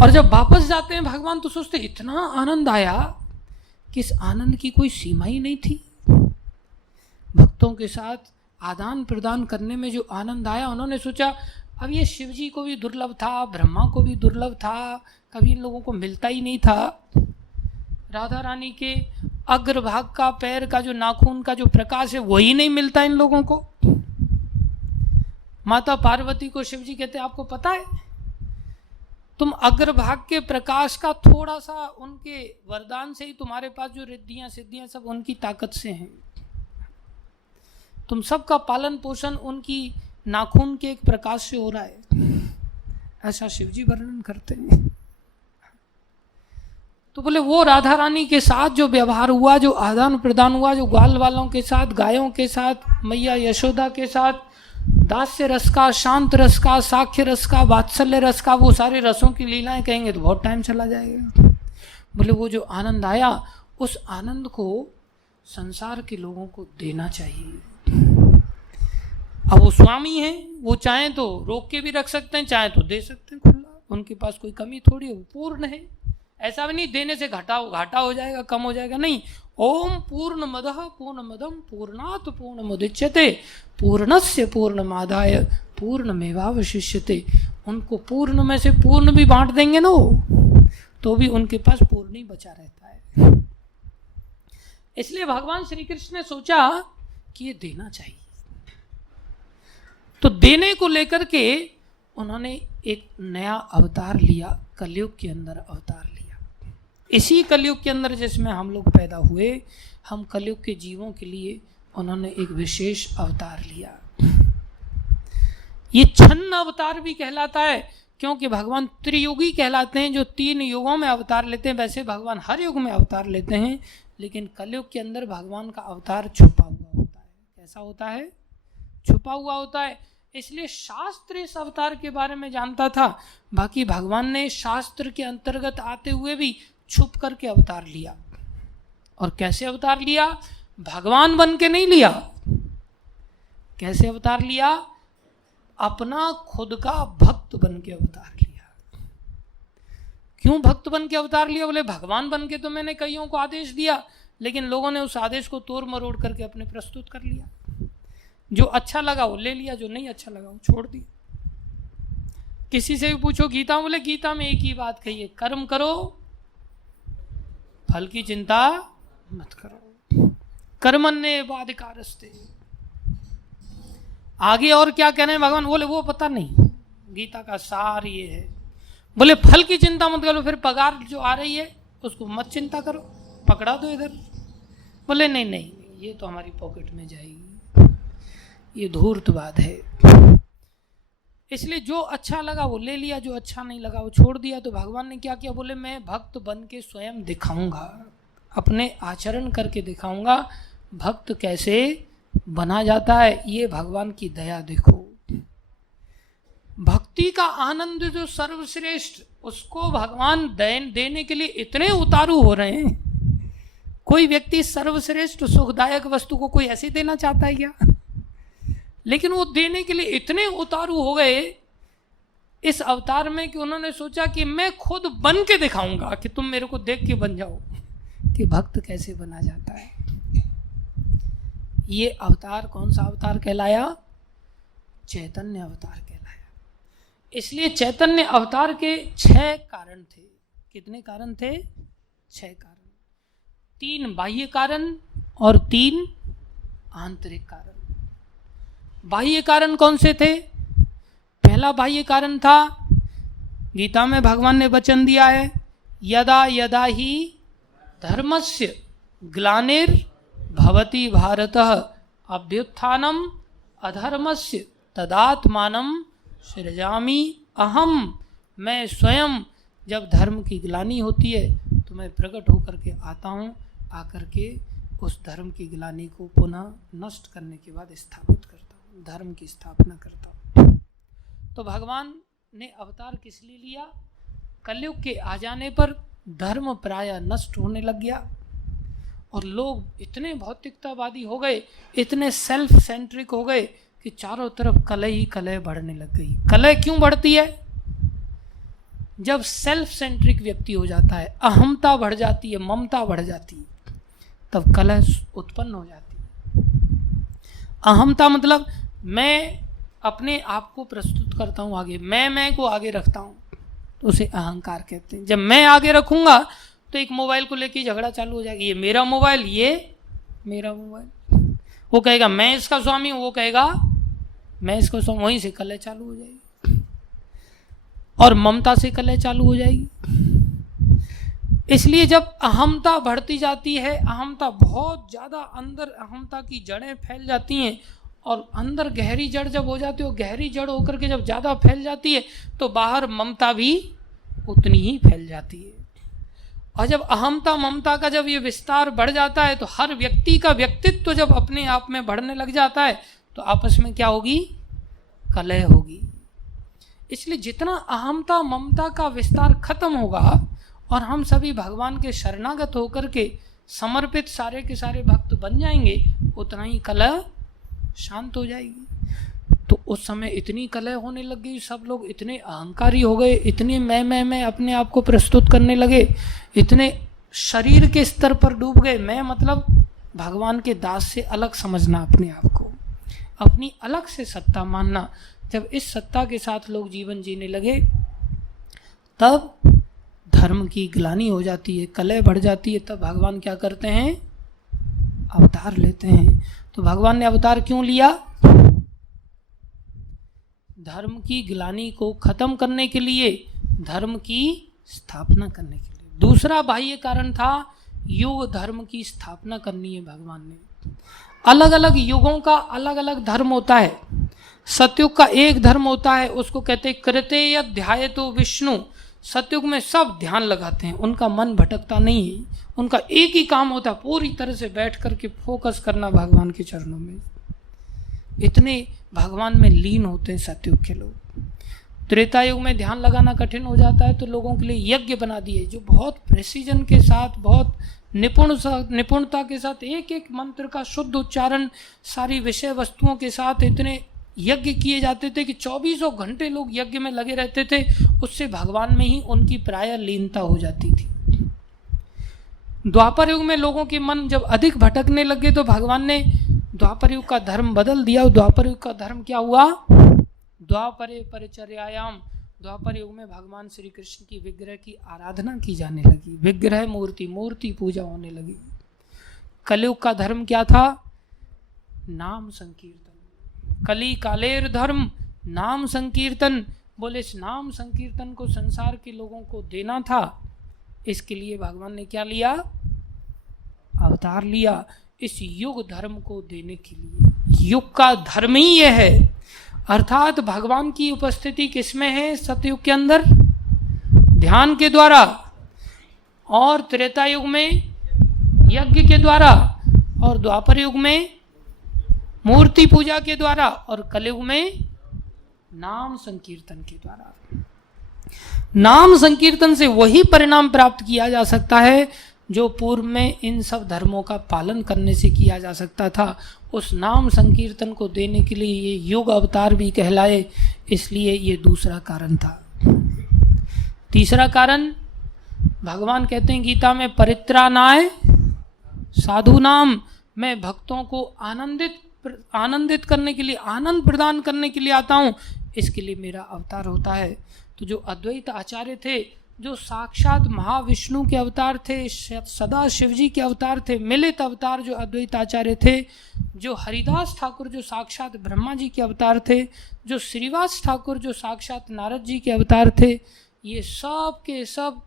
और जब वापस जाते हैं भगवान तो सोचते इतना आनंद आया कि इस आनंद की कोई सीमा ही नहीं थी। भक्तों के साथ आदान प्रदान करने में जो आनंद आया, उन्होंने सोचा अब ये शिव जी को भी दुर्लभ था, ब्रह्मा को भी दुर्लभ था, कभी इन लोगों को मिलता ही नहीं था। राधा रानी के अग्रभाग का, पैर का जो नाखून का जो प्रकाश है, वही नहीं मिलता इन लोगों को। माता पार्वती को शिव जी कहते आपको पता है, तुम अग्रभाग के प्रकाश का थोड़ा सा उनके वरदान से ही तुम्हारे पास जो रिद्धियां सिद्धियां सब उनकी ताकत से हैं। तुम सबका पालन पोषण उनकी नाखून के एक प्रकाश से हो रहा है। ऐसा शिवजी वर्णन करते हैं। तो बोले वो राधा रानी के साथ जो व्यवहार हुआ, जो आदान प्रदान हुआ, जो ग्वाल वालों के साथ, गायों के साथ, मैया यशोदा के साथ, दास्य रस का, शांत रस का, साख्य रस का, वात्सल्य रस का, वो सारे रसों की लीलाएं कहेंगे तो बहुत टाइम चला जाएगा। बोले वो जो आनंद आया, उस आनंद को संसार के लोगों को देना चाहिए। अब वो स्वामी हैं, वो चाहें तो रोक के भी रख सकते हैं, चाहें तो दे सकते हैं खुला, उनके पास कोई कमी थोड़ी है, वो पूर्ण है। ऐसा भी नहीं देने से घाटा हो जाएगा, कम हो जाएगा, नहीं। ओम पूर्णमदः पूर्णमदं पूर्णात् पूर्णमुदच्यते पूर्णस्य पूर्णमादाय पूर्णमेवावशिष्यते। उनको पूर्ण में से पूर्ण भी बांट देंगे ना वो, तो भी उनके पास पूर्ण ही बचा रहता है। इसलिए भगवान श्री कृष्ण ने सोचा कि ये देना चाहिए। तो देने को लेकर के उन्होंने एक नया अवतार लिया, कलयुग के अंदर अवतार लिया। इसी कलयुग के अंदर जिसमें हम लोग पैदा हुए, हम कलयुग के जीवों के लिए उन्होंने एक विशेष अवतार लिया। ये छन्न अवतार भी कहलाता है, क्योंकि भगवान त्रियुगी कहलाते हैं, जो 3 युगों में अवतार लेते हैं। वैसे भगवान हर युग में अवतार लेते हैं, लेकिन कलयुग के अंदर भगवान का अवतार छुपा हुआ होता है। कैसा होता है? छुपा हुआ होता है। इसलिए शास्त्र इस अवतार के बारे में जानता था, बाकी भगवान ने शास्त्र के अंतर्गत आते हुए भी छुप करके अवतार लिया। और कैसे अवतार लिया? भगवान बन के नहीं लिया। कैसे अवतार लिया? अपना खुद का भक्त बन के अवतार लिया। क्यों भक्त बन के अवतार लिया? बोले भगवान बन के तो मैंने कईयों को आदेश दिया, लेकिन लोगों ने उस आदेश को तोड़ मरोड़ करके अपने प्रस्तुत कर लिया। जो अच्छा लगा वो ले लिया, जो नहीं अच्छा लगा वो छोड़ दिया। किसी से भी पूछो गीता, बोले गीता में एक ही बात कही है, कर्म करो, फल की चिंता मत करो, कर्मण्येवाधिकारस्ते। आगे और क्या कहने हैं भगवान? बोले वो पता नहीं, गीता का सार ये है। बोले फल की चिंता मत करो, फिर पगार जो आ रही है उसको मत चिंता करो, पकड़ा दो इधर। बोले नहीं नहीं, ये तो हमारी पॉकेट में जाएगी, ये धूर्तवाद है। इसलिए जो अच्छा लगा वो ले लिया, जो अच्छा नहीं लगा वो छोड़ दिया। तो भगवान ने क्या किया? बोले मैं भक्त बन के स्वयं दिखाऊंगा, अपने आचरण करके दिखाऊंगा भक्त कैसे बना जाता है। ये भगवान की दया देखो। भक्ति का आनंद जो सर्वश्रेष्ठ, उसको भगवान देने के लिए इतने उतारू हो रहे हैं। कोई व्यक्ति सर्वश्रेष्ठ सुखदायक वस्तु को कोई ऐसे देना चाहता है क्या? लेकिन वो देने के लिए इतने उतारू हो गए इस अवतार में कि उन्होंने सोचा कि मैं खुद बन के दिखाऊंगा, कि तुम मेरे को देख के बन जाओ कि भक्त कैसे बना जाता है। ये अवतार कौन सा अवतार कहलाया? चैतन्य अवतार कहलाया। इसलिए चैतन्य अवतार के 6 कारण थे। कितने कारण थे? 6 कारण। 3 बाह्य कारण और 3 आंतरिक कारण। बाह्य कारण कौन से थे? पहला बाह्य कारण था, गीता में भगवान ने वचन दिया है, यदा यदा ही धर्मस्य ग्लानिर्भवति भारतः अभ्युत्थानम अधर्मस्य तदात्मानं सृजामि अहम। मैं स्वयं जब धर्म की ग्लानि होती है तो मैं प्रकट होकर के आता हूँ, आकर के उस धर्म की ग्लानि को पुनः नष्ट करने के बाद स्थापित करता हूँ, धर्म की स्थापना करता हूँ। तो भगवान ने अवतार किस लिए लिया? कलयुग के आ जाने पर धर्म प्राय नष्ट होने लग गया और लोग इतने भौतिकतावादी हो गए, इतने सेल्फ सेंट्रिक हो गए कि चारों तरफ कलह ही कलह बढ़ने लग गई। कलह क्यों बढ़ती है? जब सेल्फ सेंट्रिक व्यक्ति हो जाता है, अहमता बढ़ जाती है, ममता बढ़ जाती है, तब कलह उत्पन्न हो जाती है। अहमता मतलब मैं अपने आप को प्रस्तुत करता हूँ आगे, मैं को आगे रखता हूँ, तो उसे अहंकार कहते हैं। जब मैं आगे रखूंगा तो एक मोबाइल को लेके झगड़ा चालू हो जाएगा, ये मेरा मोबाइल, ये मेरा मोबाइल। वो कहेगा मैं इसका स्वामी हूँ, वो कहेगा मैं इसका स्वामी, वहीं से कलह चालू हो जाएगी और ममता से कलह चालू हो जाएगी। इसलिए जब अहमता बढ़ती जाती है, अहमता बहुत ज़्यादा अंदर, अहमता की जड़ें फैल जाती हैं और अंदर गहरी जड़ जब हो जाती है, गहरी जड़ होकर के जब ज़्यादा फैल जाती है तो बाहर ममता भी उतनी ही फैल जाती है। और जब अहमता ममता का जब ये विस्तार बढ़ जाता है तो हर व्यक्ति का व्यक्तित्व तो जब अपने आप में बढ़ने लग जाता है तो आपस में क्या होगी? कलह होगी। इसलिए जितना अहमता ममता का विस्तार खत्म होगा और हम सभी भगवान के शरणागत होकर के समर्पित सारे के सारे भक्त बन जाएंगे, उतना ही कलह शांत हो जाएगी। तो उस समय इतनी कलह होने लग गई, सब लोग इतने अहंकारी हो गए, इतने मैं अपने आप को प्रस्तुत करने लगे, इतने शरीर के स्तर पर डूब गए। मैं मतलब भगवान के दास से अलग समझना अपने आप को, अपनी अलग से सत्ता मानना। जब इस सत्ता के साथ लोग जीवन जीने लगे तब धर्म की ग्लानि हो जाती है, कलह बढ़ जाती है। तब भगवान क्या करते हैं? अवतार लेते हैं। तो भगवान ने अवतार क्यों लिया? धर्म की ग्लानि को खत्म करने के लिए, धर्म की स्थापना करने के लिए। दूसरा बाह्य कारण था, युग धर्म की स्थापना करनी है भगवान ने। अलग अलग युगों का अलग अलग धर्म होता है। सतयुग का एक धर्म होता है, उसको कहते हैं कृतेय ध्यायतो विष्णु। सतयुग में सब ध्यान लगाते हैं, उनका मन भटकता नहीं है, उनका एक ही काम होता है, पूरी तरह से बैठ करके फोकस करना भगवान के चरणों में। इतने भगवान में लीन होते हैं सतयुग के लोग। त्रेता युग में ध्यान लगाना कठिन हो जाता है तो लोगों के लिए यज्ञ बना दिए, जो बहुत प्रेसिजन के साथ, बहुत निपुणता के साथ एक एक मंत्र का शुद्ध उच्चारण, सारी विषय वस्तुओं के साथ इतने यज्ञ किए जाते थे कि 24 घंटे लोग यज्ञ में लगे रहते थे। उससे भगवान में ही उनकी प्राय लीनता हो जाती थी। द्वापर युग में लोगों के मन जब अधिक भटकने लगे तो भगवान ने द्वापर युग का धर्म बदल दिया। द्वापर युग का धर्म क्या हुआ? द्वापरे परिचर्यायाम। द्वापर युग में भगवान श्री कृष्ण की विग्रह की आराधना की जाने लगी, विग्रह मूर्ति पूजा होने लगी। कलयुग का धर्म क्या था? नाम संकीर्तन। कली कालेर धर्म नाम संकीर्तन। बोले इस नाम संकीर्तन को संसार के लोगों को देना था, इसके लिए भगवान ने क्या लिया? अवतार लिया, इस युग धर्म को देने के लिए। युग का धर्म ही यह है, अर्थात भगवान की उपस्थिति किसमें है? सतयुग के अंदर ध्यान के द्वारा, और त्रेता युग में यज्ञ के द्वारा, और द्वापर युग में मूर्ति पूजा के द्वारा, और कलयुग में नाम संकीर्तन के द्वारा। नाम संकीर्तन से वही परिणाम प्राप्त किया जा सकता है जो पूर्व में इन सब धर्मों का पालन करने से किया जा सकता था। उस नाम संकीर्तन को देने के लिए ये युग अवतार भी कहलाए, इसलिए ये दूसरा कारण था। तीसरा कारण भगवान कहते हैं गीता में, परित्राणाय साधु नाम। मैं भक्तों को आनंदित करने के लिए, आनंद प्रदान करने के लिए आता हूँ, इसके लिए मेरा अवतार होता है। तो जो अद्वैत आचार्य थे जो साक्षात महाविष्णु के अवतार थे, सदा शिव जी के अवतार थे, मिलित अवतार जो अद्वैत आचार्य थे, जो हरिदास ठाकुर जो साक्षात ब्रह्मा जी के अवतार थे, जो श्रीवास ठाकुर जो साक्षात नारद जी के अवतार थे, ये सब के सब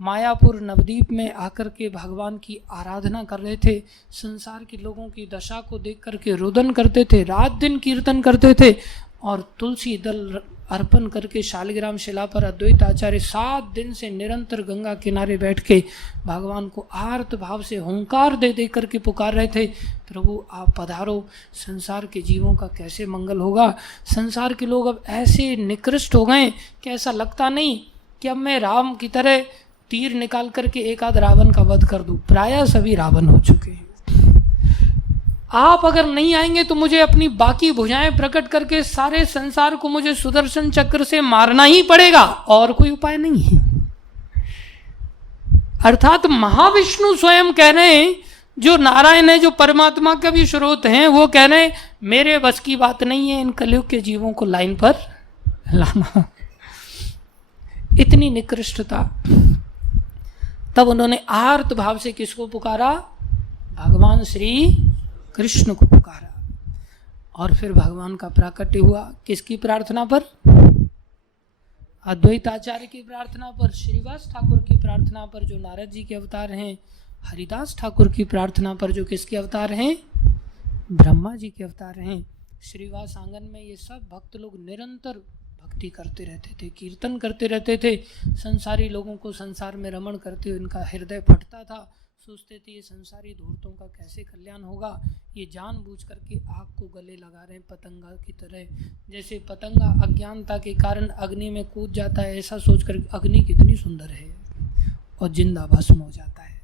मायापुर नवद्वीप में आकर के भगवान की आराधना कर रहे थे। संसार के लोगों की दशा को देख करके रुदन करते थे, रात दिन कीर्तन करते थे और तुलसी दल अर्पण करके शालिग्राम शिला पर अद्वैत आचार्य 7 दिन से निरंतर गंगा किनारे बैठ के भगवान को आर्त भाव से हुंकार दे दे करके पुकार रहे थे, प्रभु आप पधारो, संसार के जीवों का कैसे मंगल होगा। संसार के लोग अब ऐसे निकृष्ट हो गए कि ऐसा लगता नहीं कि अब मैं राम की तरह तीर निकाल करके एक आध रावण का वध कर दूं। प्रायः सभी रावण हो चुके हैं। आप अगर नहीं आएंगे तो मुझे अपनी बाकी भुजाएं प्रकट करके सारे संसार को मुझे सुदर्शन चक्र से मारना ही पड़ेगा, और कोई उपाय नहीं है। अर्थात महाविष्णु स्वयं कह रहे हैं, जो नारायण है, जो परमात्मा का भी स्रोत हैं, वो कह रहे हैं मेरे बस की बात नहीं है इन कलयुग के जीवों को लाइन पर लाना। इतनी निकृष्टता। तब उन्होंने आर्त भाव से किसको पुकारा? भगवान श्री कृष्ण को पुकारा। और फिर भगवान का प्राकट्य हुआ किसकी प्रार्थना पर? अद्वैत आचार्य की प्रार्थना पर, श्रीवास ठाकुर की प्रार्थना पर जो नारद जी के अवतार हैं, हरिदास ठाकुर की प्रार्थना पर जो किसके अवतार हैं? ब्रह्मा जी के अवतार हैं। श्रीवास आंगन में ये सब भक्त लोग निरंतर भक्ति करते रहते थे, कीर्तन करते रहते थे। संसारी लोगों को संसार में रमण करते हुए इनका हृदय फटता था। सोचते थे ये संसारी धूर्तों का कैसे कल्याण होगा। ये जानबूझ करके आग को गले लगा रहे हैं पतंगा की तरह। जैसे पतंगा अज्ञानता के कारण अग्नि में कूद जाता है, ऐसा सोचकर अग्नि कितनी सुंदर है और जिंदा भस्म हो जाता है।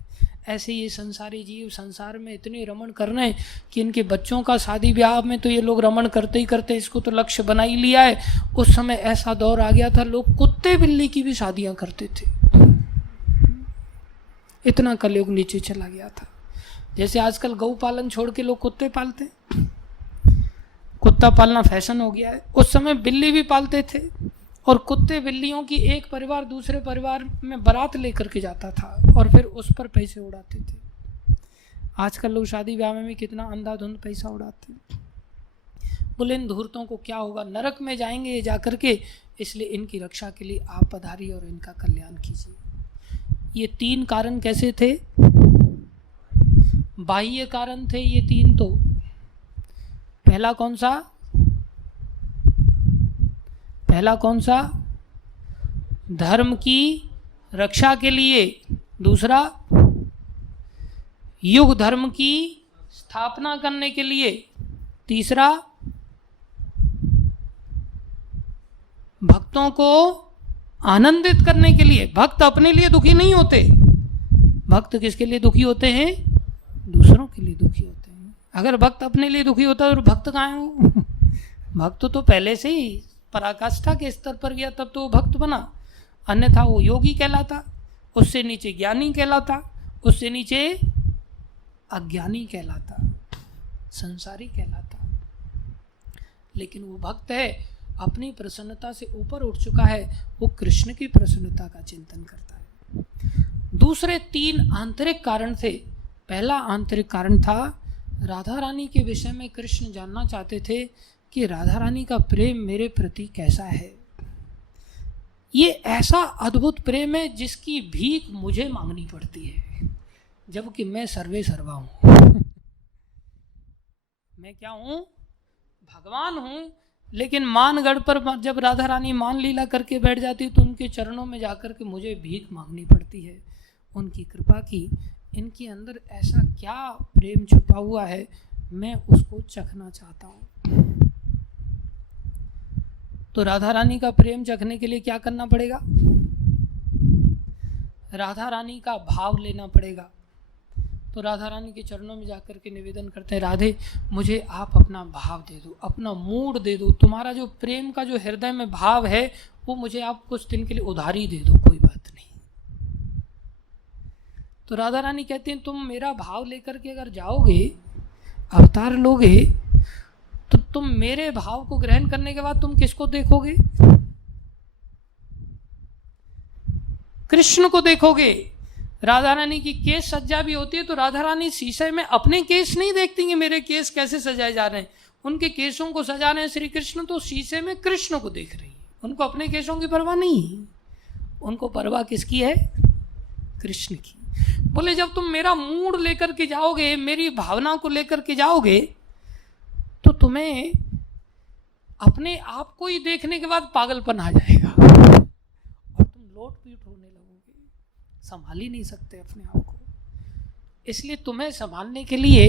ऐसे ये संसारी जीव संसार में इतने रमण कर रहे हैं कि इनके बच्चों का शादी ब्याह में तो ये लोग रमण करते ही करते इसको तो लक्ष्य बना ही लिया है। उस समय ऐसा दौर आ गया था, लोग कुत्ते बिल्ली की भी शादियां करते थे। इतना कलयुग नीचे चला गया था। जैसे आजकल गौ पालन छोड़ के लोग कुत्ते पालते, कुत्ता पालना फैशन हो गया है। उस समय बिल्ली भी पालते थे और कुत्ते बिल्लियों की एक परिवार दूसरे परिवार में बारात लेकर के जाता था और फिर उस पर पैसे उड़ाते थे। आजकल लोग शादी ब्याह में भी कितना अंधाधुंध पैसा उड़ाते हैं। बोले इन धूर्तों को क्या होगा, नरक में जाएंगे ये जाकर के, इसलिए इनकी रक्षा के लिए आप पधारिए और इनका कल्याण कीजिए। ये 3 कारण कैसे थे? बाह्य कारण थे ये 3। तो पहला कौन सा? पहला कौन सा? धर्म की रक्षा के लिए। दूसरा युग धर्म की स्थापना करने के लिए। तीसरा भक्तों को आनंदित करने के लिए। भक्त अपने लिए दुखी नहीं होते, भक्त किसके लिए दुखी होते हैं? दूसरों के लिए दुखी होते हैं। अगर भक्त अपने लिए दुखी होता तो भक्त कहाँ है वो? भक्त तो पहले से ही पराकाष्ठा के स्तर पर गया तब तो वो भक्त बना, अन्यथा वो योगी कहलाता, उससे नीचे ज्ञानी कहलाता, उससे नीचे अज्ञानी कहलाता, संसारी कहलाता। लेकिन वो भक्त है, अपनी प्रसन्नता से ऊपर उठ चुका है, वो कृष्ण की प्रसन्नता का चिंतन करता है। दूसरे 3 आंतरिक कारण थे। पहला आंतरिक कारण था राधा रानी के विषय में कृष्ण जानना चाहते थे कि राधा रानी का प्रेम मेरे प्रति कैसा है। ये ऐसा अद्भुत प्रेम है जिसकी भीख मुझे मांगनी पड़ती है, जबकि मैं सर्वे सर्वा हूँ। मैं क्या हूँ? भगवान हूँ। लेकिन मानगढ़ पर जब राधा रानी मान लीला करके बैठ जाती तो उनके चरणों में जाकर के मुझे भीख मांगनी पड़ती है उनकी कृपा की। इनके अंदर ऐसा क्या प्रेम छुपा हुआ है, मैं उसको चखना चाहता हूँ। तो राधा रानी का प्रेम चखने के लिए क्या करना पड़ेगा? राधा रानी का भाव लेना पड़ेगा। तो राधा रानी के चरणों में जाकर के निवेदन करते हैं, राधे मुझे आप अपना भाव दे दो, अपना मूड दे दो, तुम्हारा जो प्रेम का जो हृदय में भाव है वो मुझे आप कुछ दिन के लिए उधारी दे दो, कोई बात नहीं। तो राधा रानी कहती हैं तुम मेरा भाव लेकर के अगर जाओगे, अवतार लोगे, तो तुम मेरे भाव को ग्रहण करने के बाद तुम किसको देखोगे? कृष्ण को देखोगे, राधा रानी की केस सज्जा भी होती है तो राधा रानी शीशे में अपने केस नहीं देखती कि मेरे केस कैसे सजाए जा रहे हैं, उनके केसों को सजा रहे हैं श्री कृष्ण, तो शीशे में कृष्ण को देख रही है, उनको अपने केसों की परवाह नहीं है, उनको परवाह किसकी है? कृष्ण की। बोले जब तुम मेरा मूड लेकर के जाओगे, मेरी भावना को लेकर के जाओगे, तो तुम्हें अपने आप को ही देखने के बाद पागलपन आ जाएगा और तुम लोटपीट होने लगोगे, संभाल ही नहीं सकते अपने आप को। इसलिए तुम्हें संभालने के लिए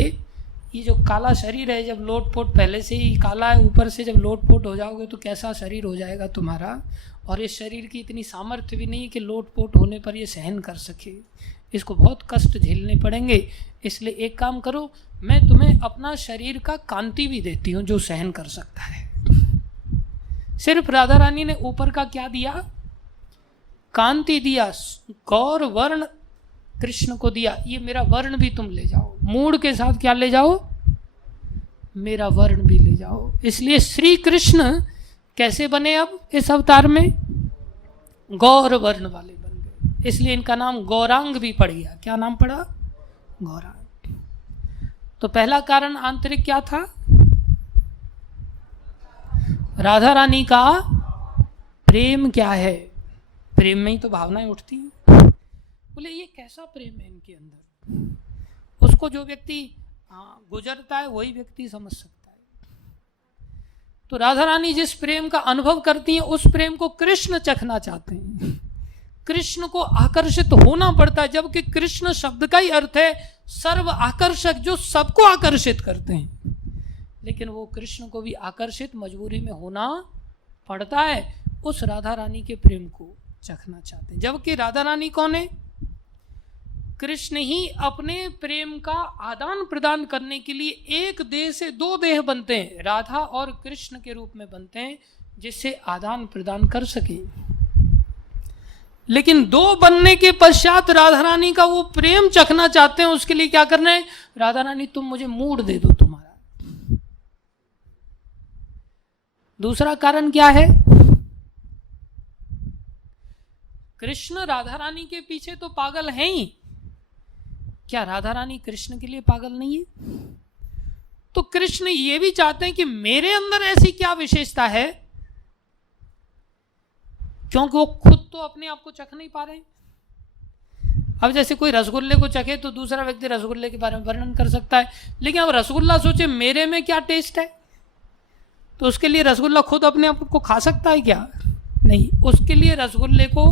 ये जो काला शरीर है, जब लोटपोट पहले से ही काला है, ऊपर से जब लोटपोट हो जाओगे तो कैसा शरीर हो जाएगा तुम्हारा। और इस शरीर की इतनी सामर्थ्य भी नहीं है कि लोटपोट होने पर ये सहन कर सके, इसको बहुत कष्ट झेलने पड़ेंगे। इसलिए एक काम करो, मैं तुम्हें अपना शरीर का कांति भी देती हूँ जो सहन कर सकता है। सिर्फ राधा रानी ने ऊपर का क्या दिया? कांति दिया, गौर वर्ण कृष्ण को दिया, ये मेरा वर्ण भी तुम ले जाओ, मूड के साथ क्या ले जाओ? मेरा वर्ण भी ले जाओ। इसलिए श्री कृष्ण कैसे बने अब इस अवतार में? गौर वर्ण वाले बन गए, इसलिए इनका नाम गौरांग भी पड़ गया। क्या नाम पड़ा? गौरांग। तो पहला कारण आंतरिक क्या था? राधा रानी का प्रेम क्या है? प्रेम में ही तो भावनाएं उठती हैं। बोले ये कैसा प्रेम है इनके अंदर? उसको जो व्यक्ति गुजरता है वही व्यक्ति समझ सकता है। तो राधा रानी जिस प्रेम का अनुभव करती हैं, उस प्रेम को कृष्ण चखना चाहते हैं। कृष्ण को आकर्षित होना पड़ता है, जबकि कृष्ण शब्द का ही अर्थ है सर्व आकर्षक, जो सबको आकर्षित करते हैं। लेकिन वो कृष्ण को भी आकर्षित मजबूरी में होना पड़ता है, उस राधा रानी के प्रेम को चखना चाहते हैं। जबकि राधा रानी कौन है? कृष्ण ही अपने प्रेम का आदान प्रदान करने के लिए एक देह से दो देह बनते हैं, राधा और कृष्ण के रूप में बनते हैं, जिससे आदान प्रदान कर सके। लेकिन दो बनने के पश्चात राधा रानी का वो प्रेम चखना चाहते हैं, उसके लिए क्या करना है? राधा रानी तुम मुझे मूड दे दो तुम्हारा। दूसरा कारण क्या है? कृष्ण राधा रानी के पीछे तो पागल हैं ही, क्या राधा रानी कृष्ण के लिए पागल नहीं है? तो कृष्ण ये भी चाहते हैं कि मेरे अंदर ऐसी क्या विशेषता है, क्योंकि वो खुद तो अपने आप को चख नहीं पा रहे। अब जैसे कोई रसगुल्ले को चखे तो दूसरा व्यक्ति रसगुल्ले के बारे में वर्णन कर सकता है, लेकिन अब रसगुल्ला सोचे मेरे में क्या टेस्ट है, तो उसके लिए रसगुल्ला खुद अपने आप को खा सकता है क्या? नहीं, उसके लिए रसगुल्ले को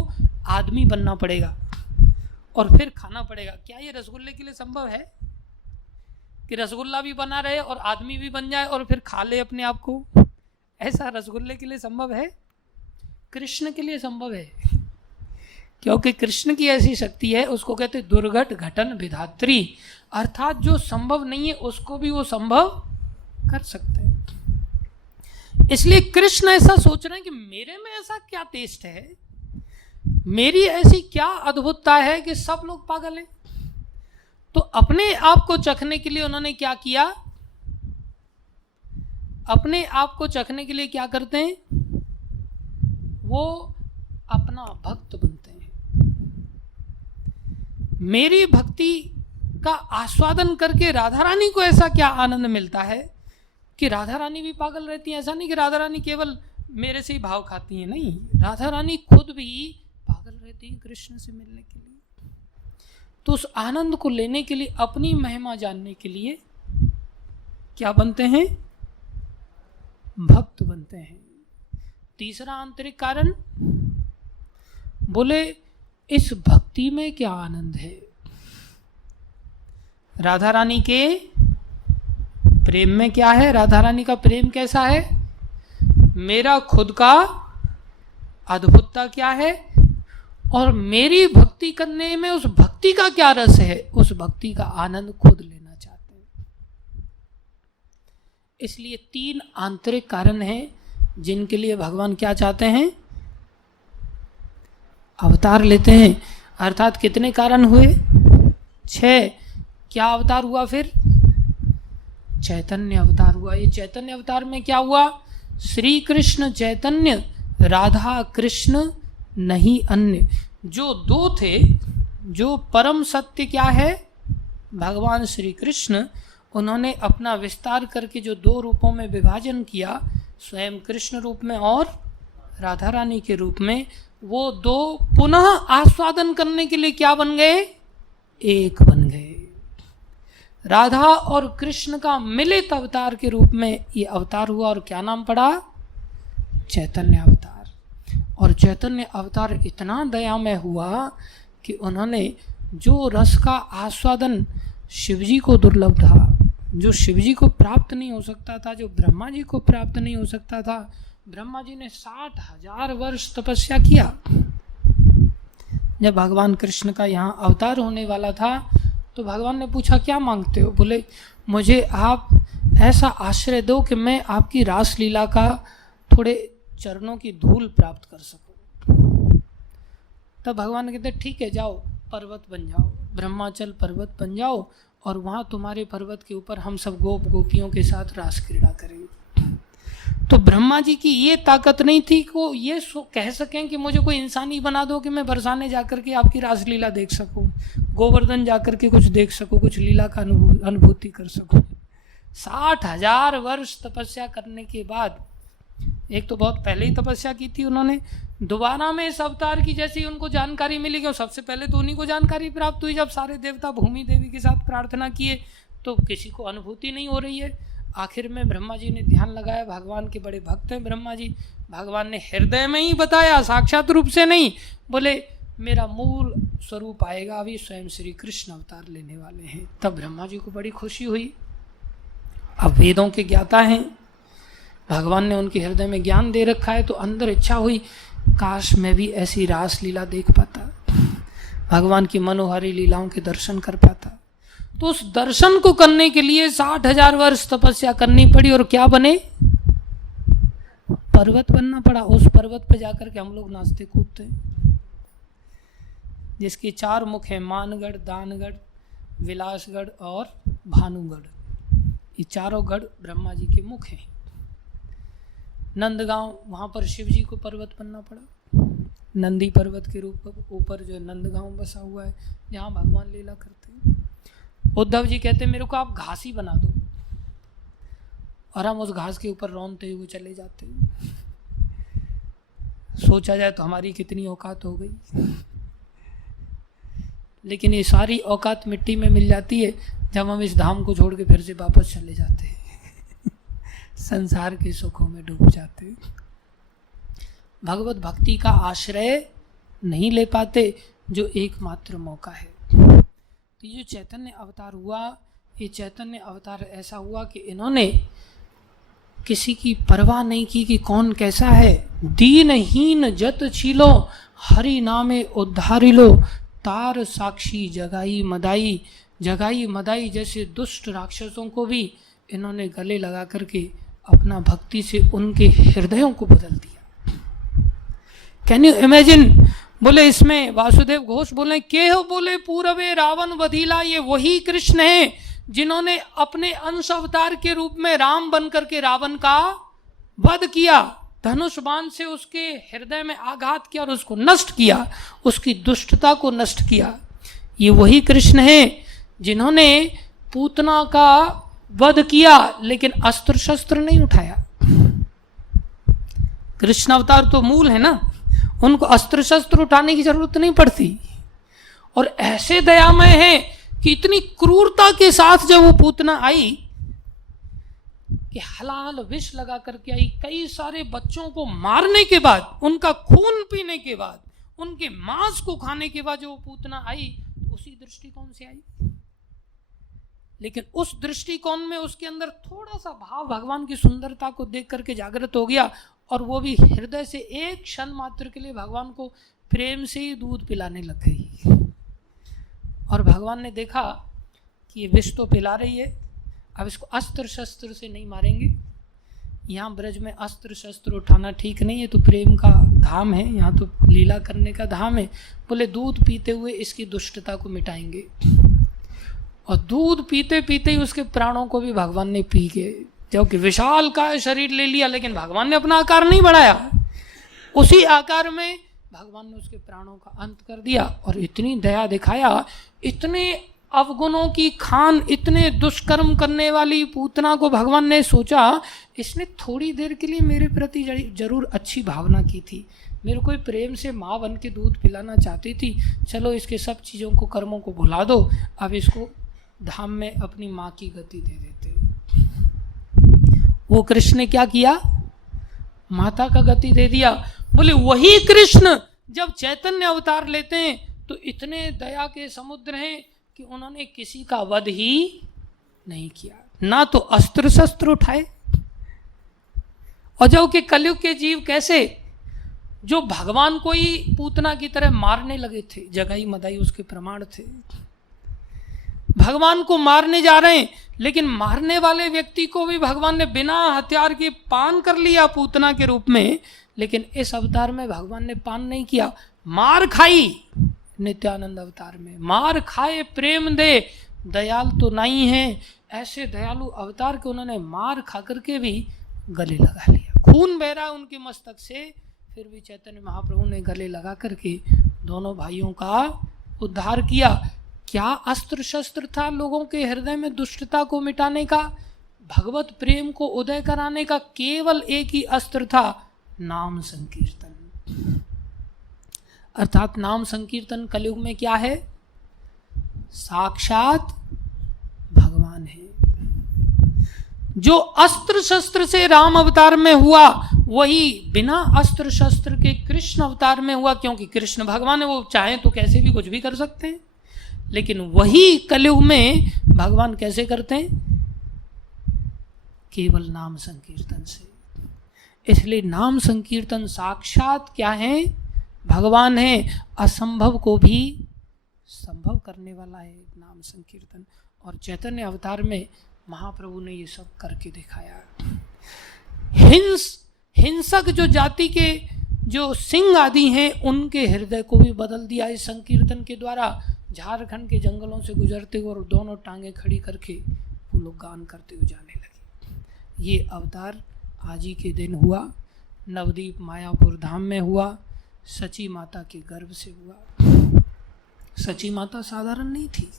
आदमी बनना पड़ेगा और फिर खाना पड़ेगा। क्या ये रसगुल्ले के लिए संभव है कि रसगुल्ला भी बना रहे और आदमी भी बन जाए और फिर खा ले अपने आप को? ऐसा रसगुल्ले के लिए संभव है? कृष्ण के लिए संभव है, क्योंकि कृष्ण की ऐसी शक्ति है, उसको कहते दुर्घट घटन विधात्री, अर्थात जो संभव नहीं है उसको भी वो संभव कर सकते हैं। इसलिए कृष्ण ऐसा सोच रहे हैं कि मेरे में ऐसा क्या टेस्ट है, मेरी ऐसी क्या अद्भुतता है कि सब लोग पागल हैं। तो अपने आप को चखने के लिए उन्होंने क्या किया? अपने आप को चखने के लिए क्या करते हैं? वो अपना भक्त बनते हैं। मेरी भक्ति का आस्वादन करके राधा रानी को ऐसा क्या आनंद मिलता है कि राधा रानी भी पागल रहती हैं। ऐसा नहीं कि राधा रानी केवल मेरे से ही भाव खाती हैं, नहीं, राधा रानी खुद भी पागल रहती हैं कृष्ण से मिलने के लिए। तो उस आनंद को लेने के लिए, अपनी महिमा जानने के लिए क्या बनते हैं? भक्त बनते हैं। तीसरा आंतरिक कारण, बोले इस भक्ति में क्या आनंद है? राधा रानी के प्रेम में क्या है? राधा रानी का प्रेम कैसा है? मेरा खुद का अद्भुतता क्या है? और मेरी भक्ति करने में उस भक्ति का क्या रस है? उस भक्ति का आनंद खुद लेना चाहते हैं। इसलिए तीन आंतरिक कारण हैं जिनके लिए भगवान क्या चाहते हैं? अवतार लेते हैं। अर्थात कितने कारण हुए? 6। क्या अवतार हुआ फिर? चैतन्य अवतार हुआ। ये चैतन्य अवतार में क्या हुआ? श्री कृष्ण चैतन्य, राधा कृष्ण नहीं अन्य। जो दो थे, जो परम सत्य क्या है, भगवान श्री कृष्ण, उन्होंने अपना विस्तार करके जो दो रूपों में विभाजन किया, स्वयं कृष्ण रूप में और राधा रानी के रूप में, वो दो पुनः आस्वादन करने के लिए क्या बन गए, एक बन गए। राधा और कृष्ण का मिलित अवतार के रूप में ये अवतार हुआ और क्या नाम पड़ा, चैतन्य अवतार। और चैतन्य अवतार इतना दयामय हुआ कि उन्होंने जो रस का आस्वादन शिवजी को दुर्लभ था, जो शिवजी को प्राप्त नहीं हो सकता था, जो ब्रह्मा जी को प्राप्त नहीं हो सकता था, ब्रह्मा जी ने 60,000 वर्ष तपस्या किया। जब भगवान कृष्ण का यहाँ अवतार होने वाला था तो भगवान ने पूछा क्या मांगते हो, बोले मुझे आप ऐसा आश्रय दो कि मैं आपकी रास लीला का थोड़े चरणों की धूल प्राप्त कर सकूं। तब भगवान कहते ठीक है, जाओ पर्वत बन जाओ, ब्रह्माचल पर्वत बन जाओ और वहाँ तुम्हारे पर्वत के ऊपर हम सब गोप गोपियों के साथ रास क्रीड़ा करेंगे। तो ब्रह्मा जी की ये ताकत नहीं थी कि वो ये कह सकें कि मुझे कोई इंसानी बना दो कि मैं बरसाने जाकर के आपकी रासलीला देख सकूं, गोवर्धन जाकर के कुछ देख सकूं, कुछ लीला का अनुभूति कर सकूं। 60,000 वर्ष तपस्या करने के बाद, एक तो बहुत पहले ही तपस्या की थी उन्होंने, दोबारा में इस अवतार की जैसी उनको जानकारी मिली कि सबसे पहले तो उन्हीं को जानकारी प्राप्त हुई जब सारे देवता भूमि देवी के साथ प्रार्थना किए तो किसी को अनुभूति नहीं हो रही है। आखिर में ब्रह्मा जी ने ध्यान लगाया, भगवान के बड़े भक्त हैं ब्रह्मा जी, भगवान ने हृदय में ही बताया, साक्षात रूप से नहीं, बोले मेरा मूल स्वरूप आएगा, अभी स्वयं श्री कृष्ण अवतार लेने वाले हैं। तब ब्रह्मा जी को बड़ी खुशी हुई, अब वेदों के ज्ञाता हैं, भगवान ने उनके हृदय में ज्ञान दे रखा है, तो अंदर इच्छा हुई काश मैं भी ऐसी रास लीला देख पाता, भगवान की मनोहारी लीलाओं के दर्शन कर पाता। तो उस दर्शन को करने के लिए 60,000 वर्ष तपस्या करनी पड़ी और क्या बने, पर्वत बनना पड़ा। उस पर्वत पे जाकर के हम लोग नाचते कूदते, जिसके 4 मुख हैं, मानगढ़, दानगढ़, विलासगढ़ और भानुगढ़। ये चारों गढ़ ब्रह्मा जी के मुख हैं। नंदगांव, वहाँ पर शिव जी को पर्वत बनना पड़ा, नंदी पर्वत के रूप ऊपर जो नंदगांव बसा हुआ है, जहाँ भगवान लीला करते हैं। उद्धव जी कहते हैं मेरे को आप घास ही बना दो, और हम उस घास के ऊपर रौंदते हुए चले जाते हैं। सोचा जाए तो हमारी कितनी औकात हो गई, लेकिन ये सारी औकात मिट्टी में मिल जाती है जब हम इस धाम को छोड़ के फिर से वापस चले जाते हैं, संसार के सुखों में डूब जाते हैं, भगवत भक्ति का आश्रय नहीं ले पाते, जो एकमात्र मौका है। तो ये जो चैतन्य अवतार हुआ, ये चैतन्य अवतार ऐसा हुआ कि इन्होंने किसी की परवाह नहीं की कि कौन कैसा है। दीनहीन जत छीलो, हरि नामे उद्धारिलो, तार साक्षी जगाई मदाई। जगाई मदाई जैसे दुष्ट राक्षसों को भी इन्होंने गले लगा करके अपना भक्ति से उनके हृदयों को बदल दिया। Can you imagine? बोले इसमें वासुदेव घोष बोले के हो, बोले पूर्वे रावण वधीला, ये वही कृष्ण हैं जिन्होंने अपने अंश अवतार के रूप में राम बन करके रावण का वध किया, धनुष बाण से उसके हृदय में आघात किया और उसको नष्ट किया, उसकी दुष्टता को नष्ट किया। ये वही कृष्ण हैं जिन्होंने पूतना का वध किया लेकिन अस्त्र शस्त्र नहीं उठाया। कृष्ण अवतार तो मूल है ना, उनको अस्त्र शस्त्र उठाने की जरूरत नहीं पड़ती। और ऐसे दयामय हैं कि इतनी क्रूरता के साथ जब वो पूतना आई कि हलाल विष लगा करके आई, कई सारे बच्चों को मारने के बाद, उनका खून पीने के बाद, उनके मांस को खाने के बाद जो वो पूतना आई, उसी दृष्टिकोण से आई। लेकिन उस दृष्टिकोण में उसके अंदर थोड़ा सा भाव भगवान की सुंदरता को देख करके जागृत हो गया, और वो भी हृदय से एक क्षण मात्र के लिए भगवान को प्रेम से ही दूध पिलाने लग गई। और भगवान ने देखा कि ये विष तो पिला रही है, अब इसको अस्त्र शस्त्र से नहीं मारेंगे। यहाँ ब्रज में अस्त्र शस्त्र उठाना ठीक नहीं है, तो प्रेम का धाम है, यहाँ तो लीला करने का धाम है। बोले दूध पीते हुए इसकी दुष्टता को मिटाएंगे। और दूध पीते पीते ही उसके प्राणों को भी भगवान ने पी गए, क्योंकि विशाल का शरीर ले लिया लेकिन भगवान ने अपना आकार नहीं बढ़ाया। उसी आकार में भगवान ने उसके प्राणों का अंत कर दिया और इतनी दया दिखाया, इतने अवगुणों की खान, इतने दुष्कर्म करने वाली पूतना को भगवान ने सोचा इसने थोड़ी देर के लिए मेरे प्रति जरूर अच्छी भावना की थी, मेरे को प्रेम से माँ बन के दूध पिलाना चाहती थी, चलो इसके सब चीज़ों को, कर्मों को भुला दो, अब इसको धाम में अपनी माँ की गति दे देते। वो कृष्ण ने क्या किया, माता का गति दे दिया। बोले वही कृष्ण जब चैतन्य अवतार लेते हैं तो इतने दया के समुद्र हैं कि उन्होंने किसी का वध ही नहीं किया, ना तो अस्त्र शस्त्र उठाए। और जब के कलयुग के जीव कैसे, जो भगवान को ही पूतना की तरह मारने लगे थे, जगाई मदाई उसके प्रमाण थे। भगवान को मारने जा रहे हैं, लेकिन मारने वाले व्यक्ति को भी भगवान ने बिना हथियार के पान कर लिया पूतना के रूप में। लेकिन इस अवतार में भगवान ने पान नहीं किया, मार खाई। नित्यानंद अवतार में मार खाए प्रेम दे, दयाल तो नहीं है, ऐसे दयालु अवतार के उन्होंने मार खा करके भी गले लगा लिया। खून बह रहा उनके मस्तक से, फिर भी चैतन्य महाप्रभु ने गले लगा करके दोनों भाइयों का उद्धार किया। क्या अस्त्र शस्त्र था लोगों के हृदय में दुष्टता को मिटाने का, भगवत प्रेम को उदय कराने का? केवल एक ही अस्त्र था, नाम संकीर्तन। अर्थात नाम संकीर्तन कलयुग में क्या है, साक्षात भगवान है। जो अस्त्र शस्त्र से राम अवतार में हुआ वही बिना अस्त्र शस्त्र के कृष्ण अवतार में हुआ, क्योंकि कृष्ण भगवान है, वो चाहे तो कैसे भी कुछ भी कर सकते हैं। लेकिन वही कलयुग में भगवान कैसे करते हैं, केवल नाम संकीर्तन से। इसलिए नाम संकीर्तन साक्षात क्या है, भगवान है। असंभव को भी संभव करने वाला है नाम संकीर्तन। और चैतन्य अवतार में महाप्रभु ने ये सब करके दिखाया। हिंसक जो जाति के जो सिंह आदि हैं उनके हृदय को भी बदल दिया इस संकीर्तन के द्वारा। झारखंड के जंगलों से गुजरते हुए और दोनों टांगे खड़ी करके वो लोग गान करते हुए जाने लगे। ये अवतार आज ही के दिन हुआ, नवदीप मायापुर धाम में हुआ, सची माता के गर्भ से हुआ। सची माता साधारण नहीं थी।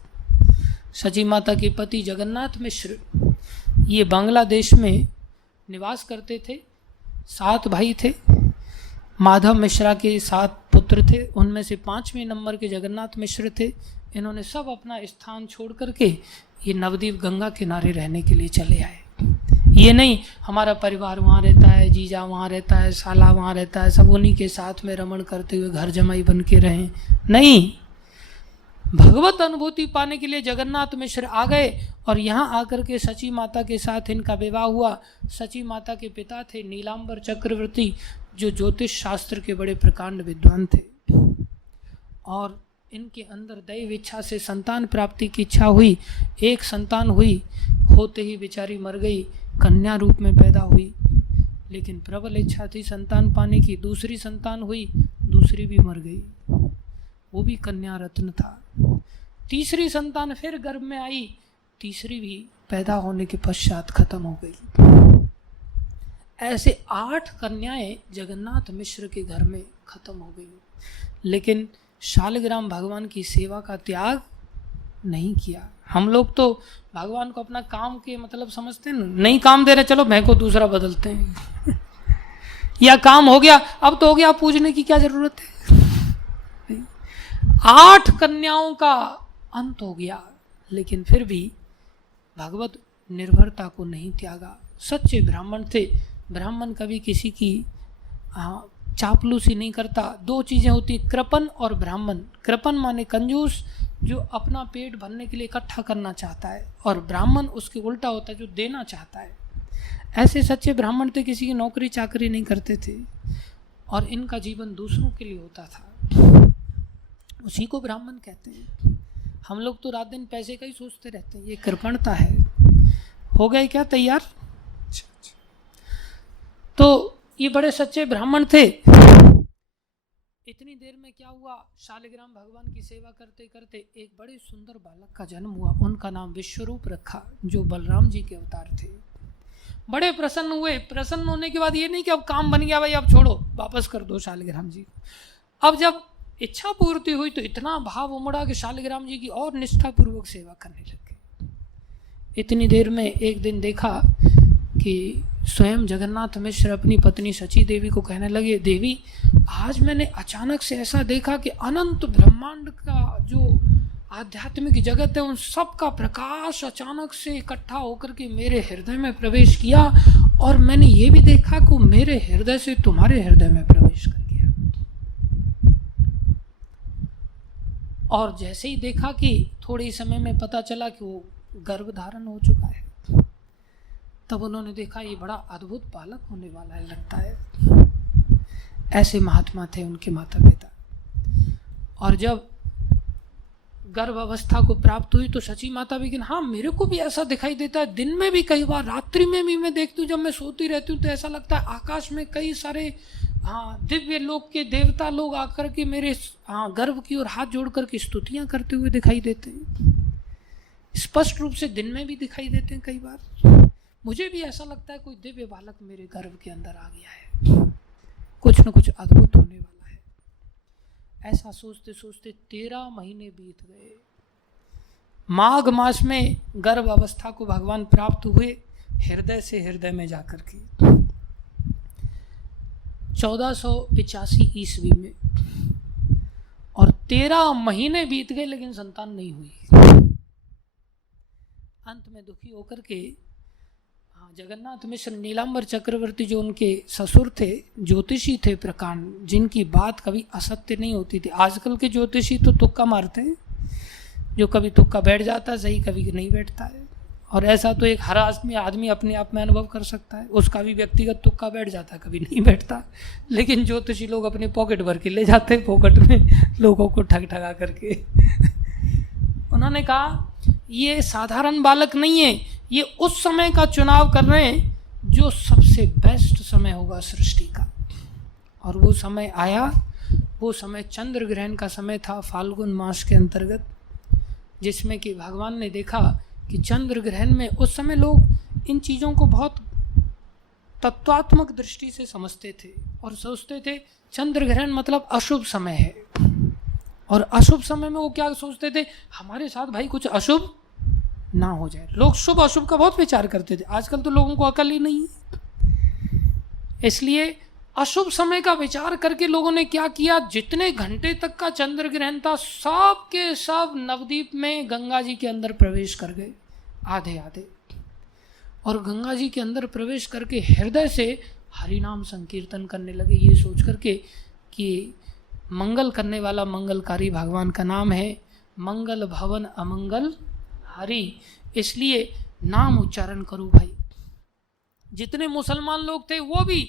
सची माता के पति जगन्नाथ मिश्र ये बांग्लादेश में निवास करते थे। 7 भाई थे। माधव मिश्रा के 7 पुत्र थे, उनमें से 5वें नंबर के जगन्नाथ मिश्र थे। इन्होंने सब अपना स्थान छोड़ करके ये नवदीप गंगा किनारे रहने के लिए चले आए। ये नहीं हमारा परिवार वहाँ रहता है, जीजा वहाँ रहता है, साला वहाँ रहता है, सब उन्हीं के साथ में रमण करते हुए घर जमाई बन के रहें, नहीं। भगवत अनुभूति पाने के लिए जगन्नाथ मिश्र आ गए और यहाँ आकर के सची माता के साथ इनका विवाह हुआ। सची माता के पिता थे नीलांबर चक्रवर्ती, जो ज्योतिष शास्त्र के बड़े प्रकांड विद्वान थे। और इनके अंदर दैव इच्छा से संतान प्राप्ति की इच्छा हुई। एक संतान हुई, होते ही बेचारी मर गई, कन्या रूप में पैदा हुई। लेकिन प्रबल इच्छा थी संतान पाने की। दूसरी संतान हुई, दूसरी भी मर गई, वो भी कन्या रत्न था। तीसरी संतान फिर गर्भ में आई, तीसरी भी पैदा होने के पश्चात खत्म हो गई। ऐसे 8 कन्याएं जगन्नाथ मिश्र के घर में खत्म हो गई। लेकिन शालिग्राम भगवान की सेवा का त्याग नहीं किया। हम लोग तो भगवान को अपना काम के मतलब समझते हैं, नहीं काम दे रहे चलो मैं को दूसरा बदलते हैं या काम हो गया अब तो हो गया, पूजने की क्या जरूरत है। 8 कन्याओं का अंत हो गया, लेकिन फिर भी भगवत निर्भरता को नहीं त्यागा। सच्चे ब्राह्मण थे। ब्राह्मण कभी किसी की चापलूसी नहीं करता। 2 चीज़ें होती, कृपण और ब्राह्मण। कृपण माने कंजूस, जो अपना पेट भरने के लिए इकट्ठा करना चाहता है, और ब्राह्मण उसके उल्टा होता है, जो देना चाहता है। ऐसे सच्चे ब्राह्मण थे, किसी की नौकरी चाकरी नहीं करते थे और इनका जीवन दूसरों के लिए होता था। उसी को ब्राह्मण कहते हैं। हम लोग तो रात दिन पैसे का ही सोचते रहते हैं, ये कृपणता है। हो गए क्या तैयार? तो ये बड़े सच्चे ब्राह्मण थे। इतनी देर में क्या हुआ, शालिग्राम भगवान की सेवा करते करते एक बड़े सुंदर बालक का जन्म हुआ। उनका नाम विश्वरूप रखा, जो बलराम जी के अवतार थे। बड़े प्रसन्न हुए। प्रसन्न होने के बाद ये नहीं कि अब काम बन गया भाई अब छोड़ो वापस कर दो शालिग्राम जी। अब जब इच्छा पूर्ति हुई तो इतना भाव उमड़ा कि शालिग्राम जी की और निष्ठापूर्वक सेवा करने लगे। इतनी देर में एक दिन देखा कि स्वयं जगन्नाथ मिश्र अपनी पत्नी सची देवी को कहने लगे, देवी आज मैंने अचानक से ऐसा देखा कि अनंत ब्रह्मांड का जो आध्यात्मिक जगत है उन सब का प्रकाश अचानक से इकट्ठा होकर के मेरे हृदय में प्रवेश किया, और मैंने ये भी देखा कि वो मेरे हृदय से तुम्हारे हृदय में प्रवेश कर गया। और जैसे ही देखा कि थोड़े समय में पता चला कि वो गर्भ धारण हो चुका है, तब उन्होंने देखा ये बड़ा अद्भुत बालक होने वाला है लगता है। ऐसे महात्मा थे उनके माता पिता। और जब गर्भ अवस्था को प्राप्त हुई तो सची माता भी कि हाँ मेरे को भी ऐसा दिखाई देता है, दिन में भी कई बार, रात्रि में भी मैं देखती हूँ, जब मैं सोती रहती हूँ तो ऐसा लगता है आकाश में कई सारे दिव्य लोक के देवता लोग आकर के मेरे गर्भ की ओर हाथ जोड़ करके स्तुतियाँ करते हुए दिखाई देते हैं। स्पष्ट रूप से दिन में भी दिखाई देते हैं कई बार। मुझे भी ऐसा लगता है कोई दिव्य बालक मेरे गर्भ के अंदर आ गया है, कुछ न कुछ अद्भुत होने वाला है। ऐसा सोचते सोचते 13 महीने बीत गए। माघ मास में गर्भ अवस्था को भगवान प्राप्त हुए हृदय से हृदय में जाकर के 1485 ईस्वी में, और 13 महीने बीत गए लेकिन संतान नहीं हुई। अंत में दुखी होकर के जगन्नाथ मिश्र नीलांबर चक्रवर्ती जो उनके ससुर थे, ज्योतिषी थे प्रकांड, जिनकी बात कभी असत्य नहीं होती थी। आजकल के ज्योतिषी तो तुक्का मारते हैं, जो कभी तुक्का बैठ जाता है सही, कभी नहीं बैठता है। और ऐसा तो एक हर आदमी अपने आप में अनुभव कर सकता है, उसका भी व्यक्तिगत तुक्का बैठ जाता है, कभी नहीं बैठता। लेकिन ज्योतिषी लोग अपने पॉकेट भर के ले जाते हैं, पॉकेट में लोगों को ठग ठगा करके। उन्होंने कहा ये साधारण बालक नहीं है, ये उस समय का चुनाव कर रहे हैं जो सबसे बेस्ट समय होगा सृष्टि का। और वो समय आया, वो समय चंद्र ग्रहण का समय था, फाल्गुन मास के अंतर्गत, जिसमें कि भगवान ने देखा कि चंद्र ग्रहण में उस समय लोग इन चीज़ों को बहुत तत्वात्मक दृष्टि से समझते थे और सोचते थे चंद्र ग्रहण मतलब अशुभ समय है। और अशुभ समय में वो क्या सोचते थे, हमारे साथ भाई कुछ अशुभ ना हो जाए। लोग शुभ अशुभ का बहुत विचार करते थे। आजकल तो लोगों को अकल ही नहीं है, इसलिए अशुभ समय का विचार करके लोगों ने क्या किया, जितने घंटे तक का चंद्र ग्रहण था सब के सब नवद्वीप में गंगा जी के अंदर प्रवेश कर गए, आधे आधे। और गंगा जी के अंदर प्रवेश करके हृदय से हरिनाम संकीर्तन करने लगे, ये सोच करके कि मंगल करने वाला मंगलकारी भगवान का नाम है, मंगल भवन अमंगल हरि, इसलिए नाम उच्चारण करो भाई। जितने मुसलमान लोग थे वो भी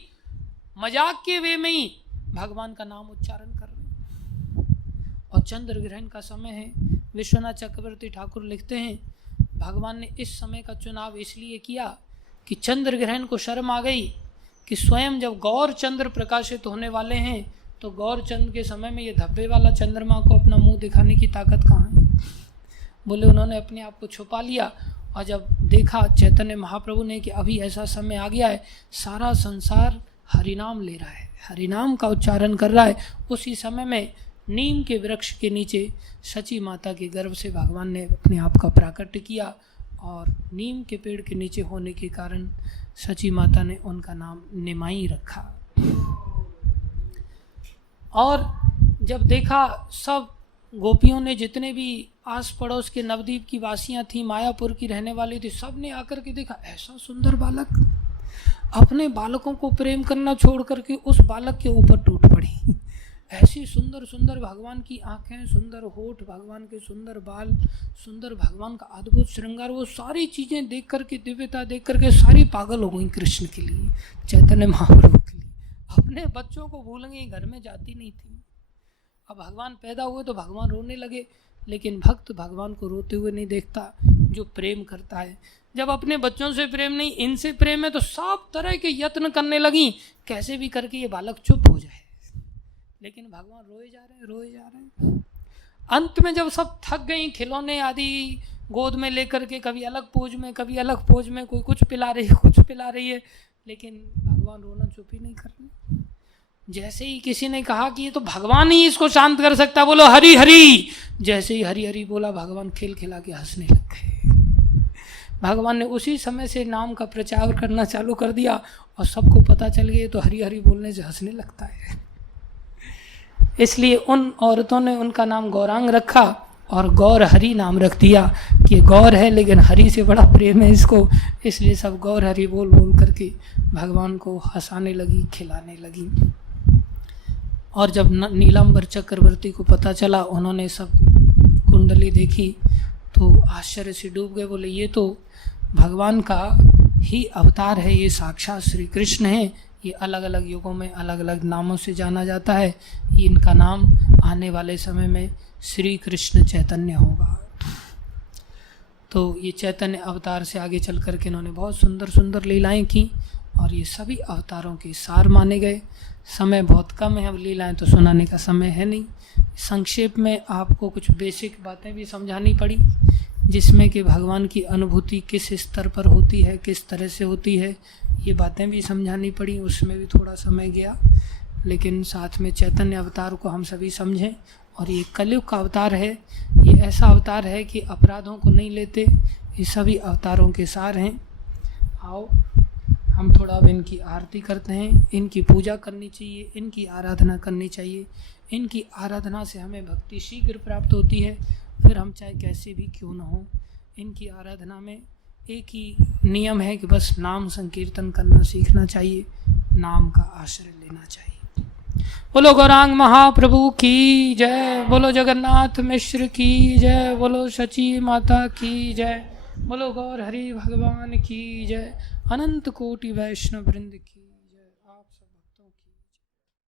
मजाक के वे में ही भगवान का नाम उच्चारण कर रहे। और चंद्र ग्रहण का समय है। विश्वनाथ चक्रवर्ती ठाकुर लिखते हैं भगवान ने इस समय का चुनाव इसलिए किया कि चंद्र ग्रहण को शर्म आ गई कि स्वयं जब गौर चंद्र प्रकाशित होने वाले हैं तो गौर चंद्र के समय में ये धब्बे वाला चंद्रमा को अपना मुंह दिखाने की ताकत कहाँ है। बोले उन्होंने अपने आप को छुपा लिया। और जब देखा चैतन्य महाप्रभु ने कि अभी ऐसा समय आ गया है, सारा संसार हरिनाम ले रहा है, हरिनाम का उच्चारण कर रहा है, उसी समय में नीम के वृक्ष के नीचे सची माता के गर्भ से भगवान ने अपने आप का प्राकट्य किया। और नीम के पेड़ के नीचे होने के कारण सची माता ने उनका नाम निमाई रखा। और जब देखा सब गोपियों ने, जितने भी आस पड़ोस के नवद्वीप की वासियां थी, मायापुर की रहने वाली थी, सब ने आकर के देखा ऐसा सुंदर बालक, अपने बालकों को प्रेम करना छोड़ करके उस बालक के ऊपर टूट पड़ी। ऐसी सुंदर सुंदर भगवान की आंखें, सुंदर होठ, भगवान के सुंदर बाल, सुंदर भगवान का अद्भुत श्रृंगार, वो सारी चीज़ें देख करके, दिव्यता देख करके सारी पागल हो गई कृष्ण के लिए, चैतन्य महाप्रभु के लिए। अपने बच्चों को भूल गई, घर में जाती नहीं थी। अब भगवान पैदा हुए तो भगवान रोने लगे, लेकिन भक्त भगवान को रोते हुए नहीं देखता, जो प्रेम करता है। जब अपने बच्चों से प्रेम नहीं, इनसे प्रेम है, तो सब तरह के यत्न करने लगी कैसे भी करके ये बालक चुप हो जाए। लेकिन भगवान रोए जा रहे हैं। अंत में जब सब थक गई, खिलौने आदि गोद में लेकर के, कभी अलग पोज में, कभी अलग पोज में, कोई कुछ पिला रही है, कुछ पिला रही है, लेकिन भगवान रोना चुप ही नहीं कर रहे। जैसे ही किसी ने कहा कि ये तो भगवान ही इसको शांत कर सकता, बोलो हरि हरि, जैसे ही हरि हरि बोला भगवान खेल खिला के हंसने लग गए। भगवान ने उसी समय से नाम का प्रचार करना चालू कर दिया और सबको पता चल गया तो हरि हरि बोलने से हंसने लगता है। इसलिए उन औरतों ने उनका नाम गौरांग रखा और गौर हरि नाम रख दिया कि गौर है लेकिन हरि से बड़ा प्रेम है इसको, इसलिए सब गौर हरि बोल बोल करके भगवान को हंसाने लगी, खिलाने लगी। और जब नीलांबर चक्रवर्ती को पता चला, उन्होंने सब कुंडली देखी तो आश्चर्य से डूब गए। बोले ये तो भगवान का ही अवतार है, ये साक्षात श्री कृष्ण है। ये अलग अलग युगों में अलग अलग नामों से जाना जाता है। ये इनका नाम आने वाले समय में श्री कृष्ण चैतन्य होगा। तो ये चैतन्य अवतार से आगे चल कर के इन्होंने बहुत सुंदर सुंदर लीलाएं की और ये सभी अवतारों के सार माने गए। समय बहुत कम है, अब लीलाएं तो सुनाने का समय है नहीं। संक्षेप में आपको कुछ बेसिक बातें भी समझानी पड़ी, जिसमें कि भगवान की अनुभूति किस स्तर पर होती है, किस तरह से होती है, ये बातें भी समझानी पड़ी। उसमें भी थोड़ा समय गया, लेकिन साथ में चैतन्य अवतार को हम सभी समझें। और ये कलयुग का अवतार है, ये ऐसा अवतार है कि अपराधों को नहीं लेते, ये सभी अवतारों के सार हैं। आओ हम थोड़ा अब इनकी आरती करते हैं। इनकी पूजा करनी चाहिए, इनकी आराधना करनी चाहिए। इनकी आराधना से हमें भक्ति शीघ्र प्राप्त होती है, फिर हम चाहे कैसे भी क्यों न हो। इनकी आराधना में एक ही नियम है कि बस नाम संकीर्तन करना सीखना चाहिए, नाम का आश्रय लेना चाहिए। बोलो गौरांग महाप्रभु की जय, बोलो जगन्नाथ मिश्र की जय, बोलो शची माता की जय, बोलो गौर हरि भगवान की जय, अनंत कोटि वैष्णव वृंद की।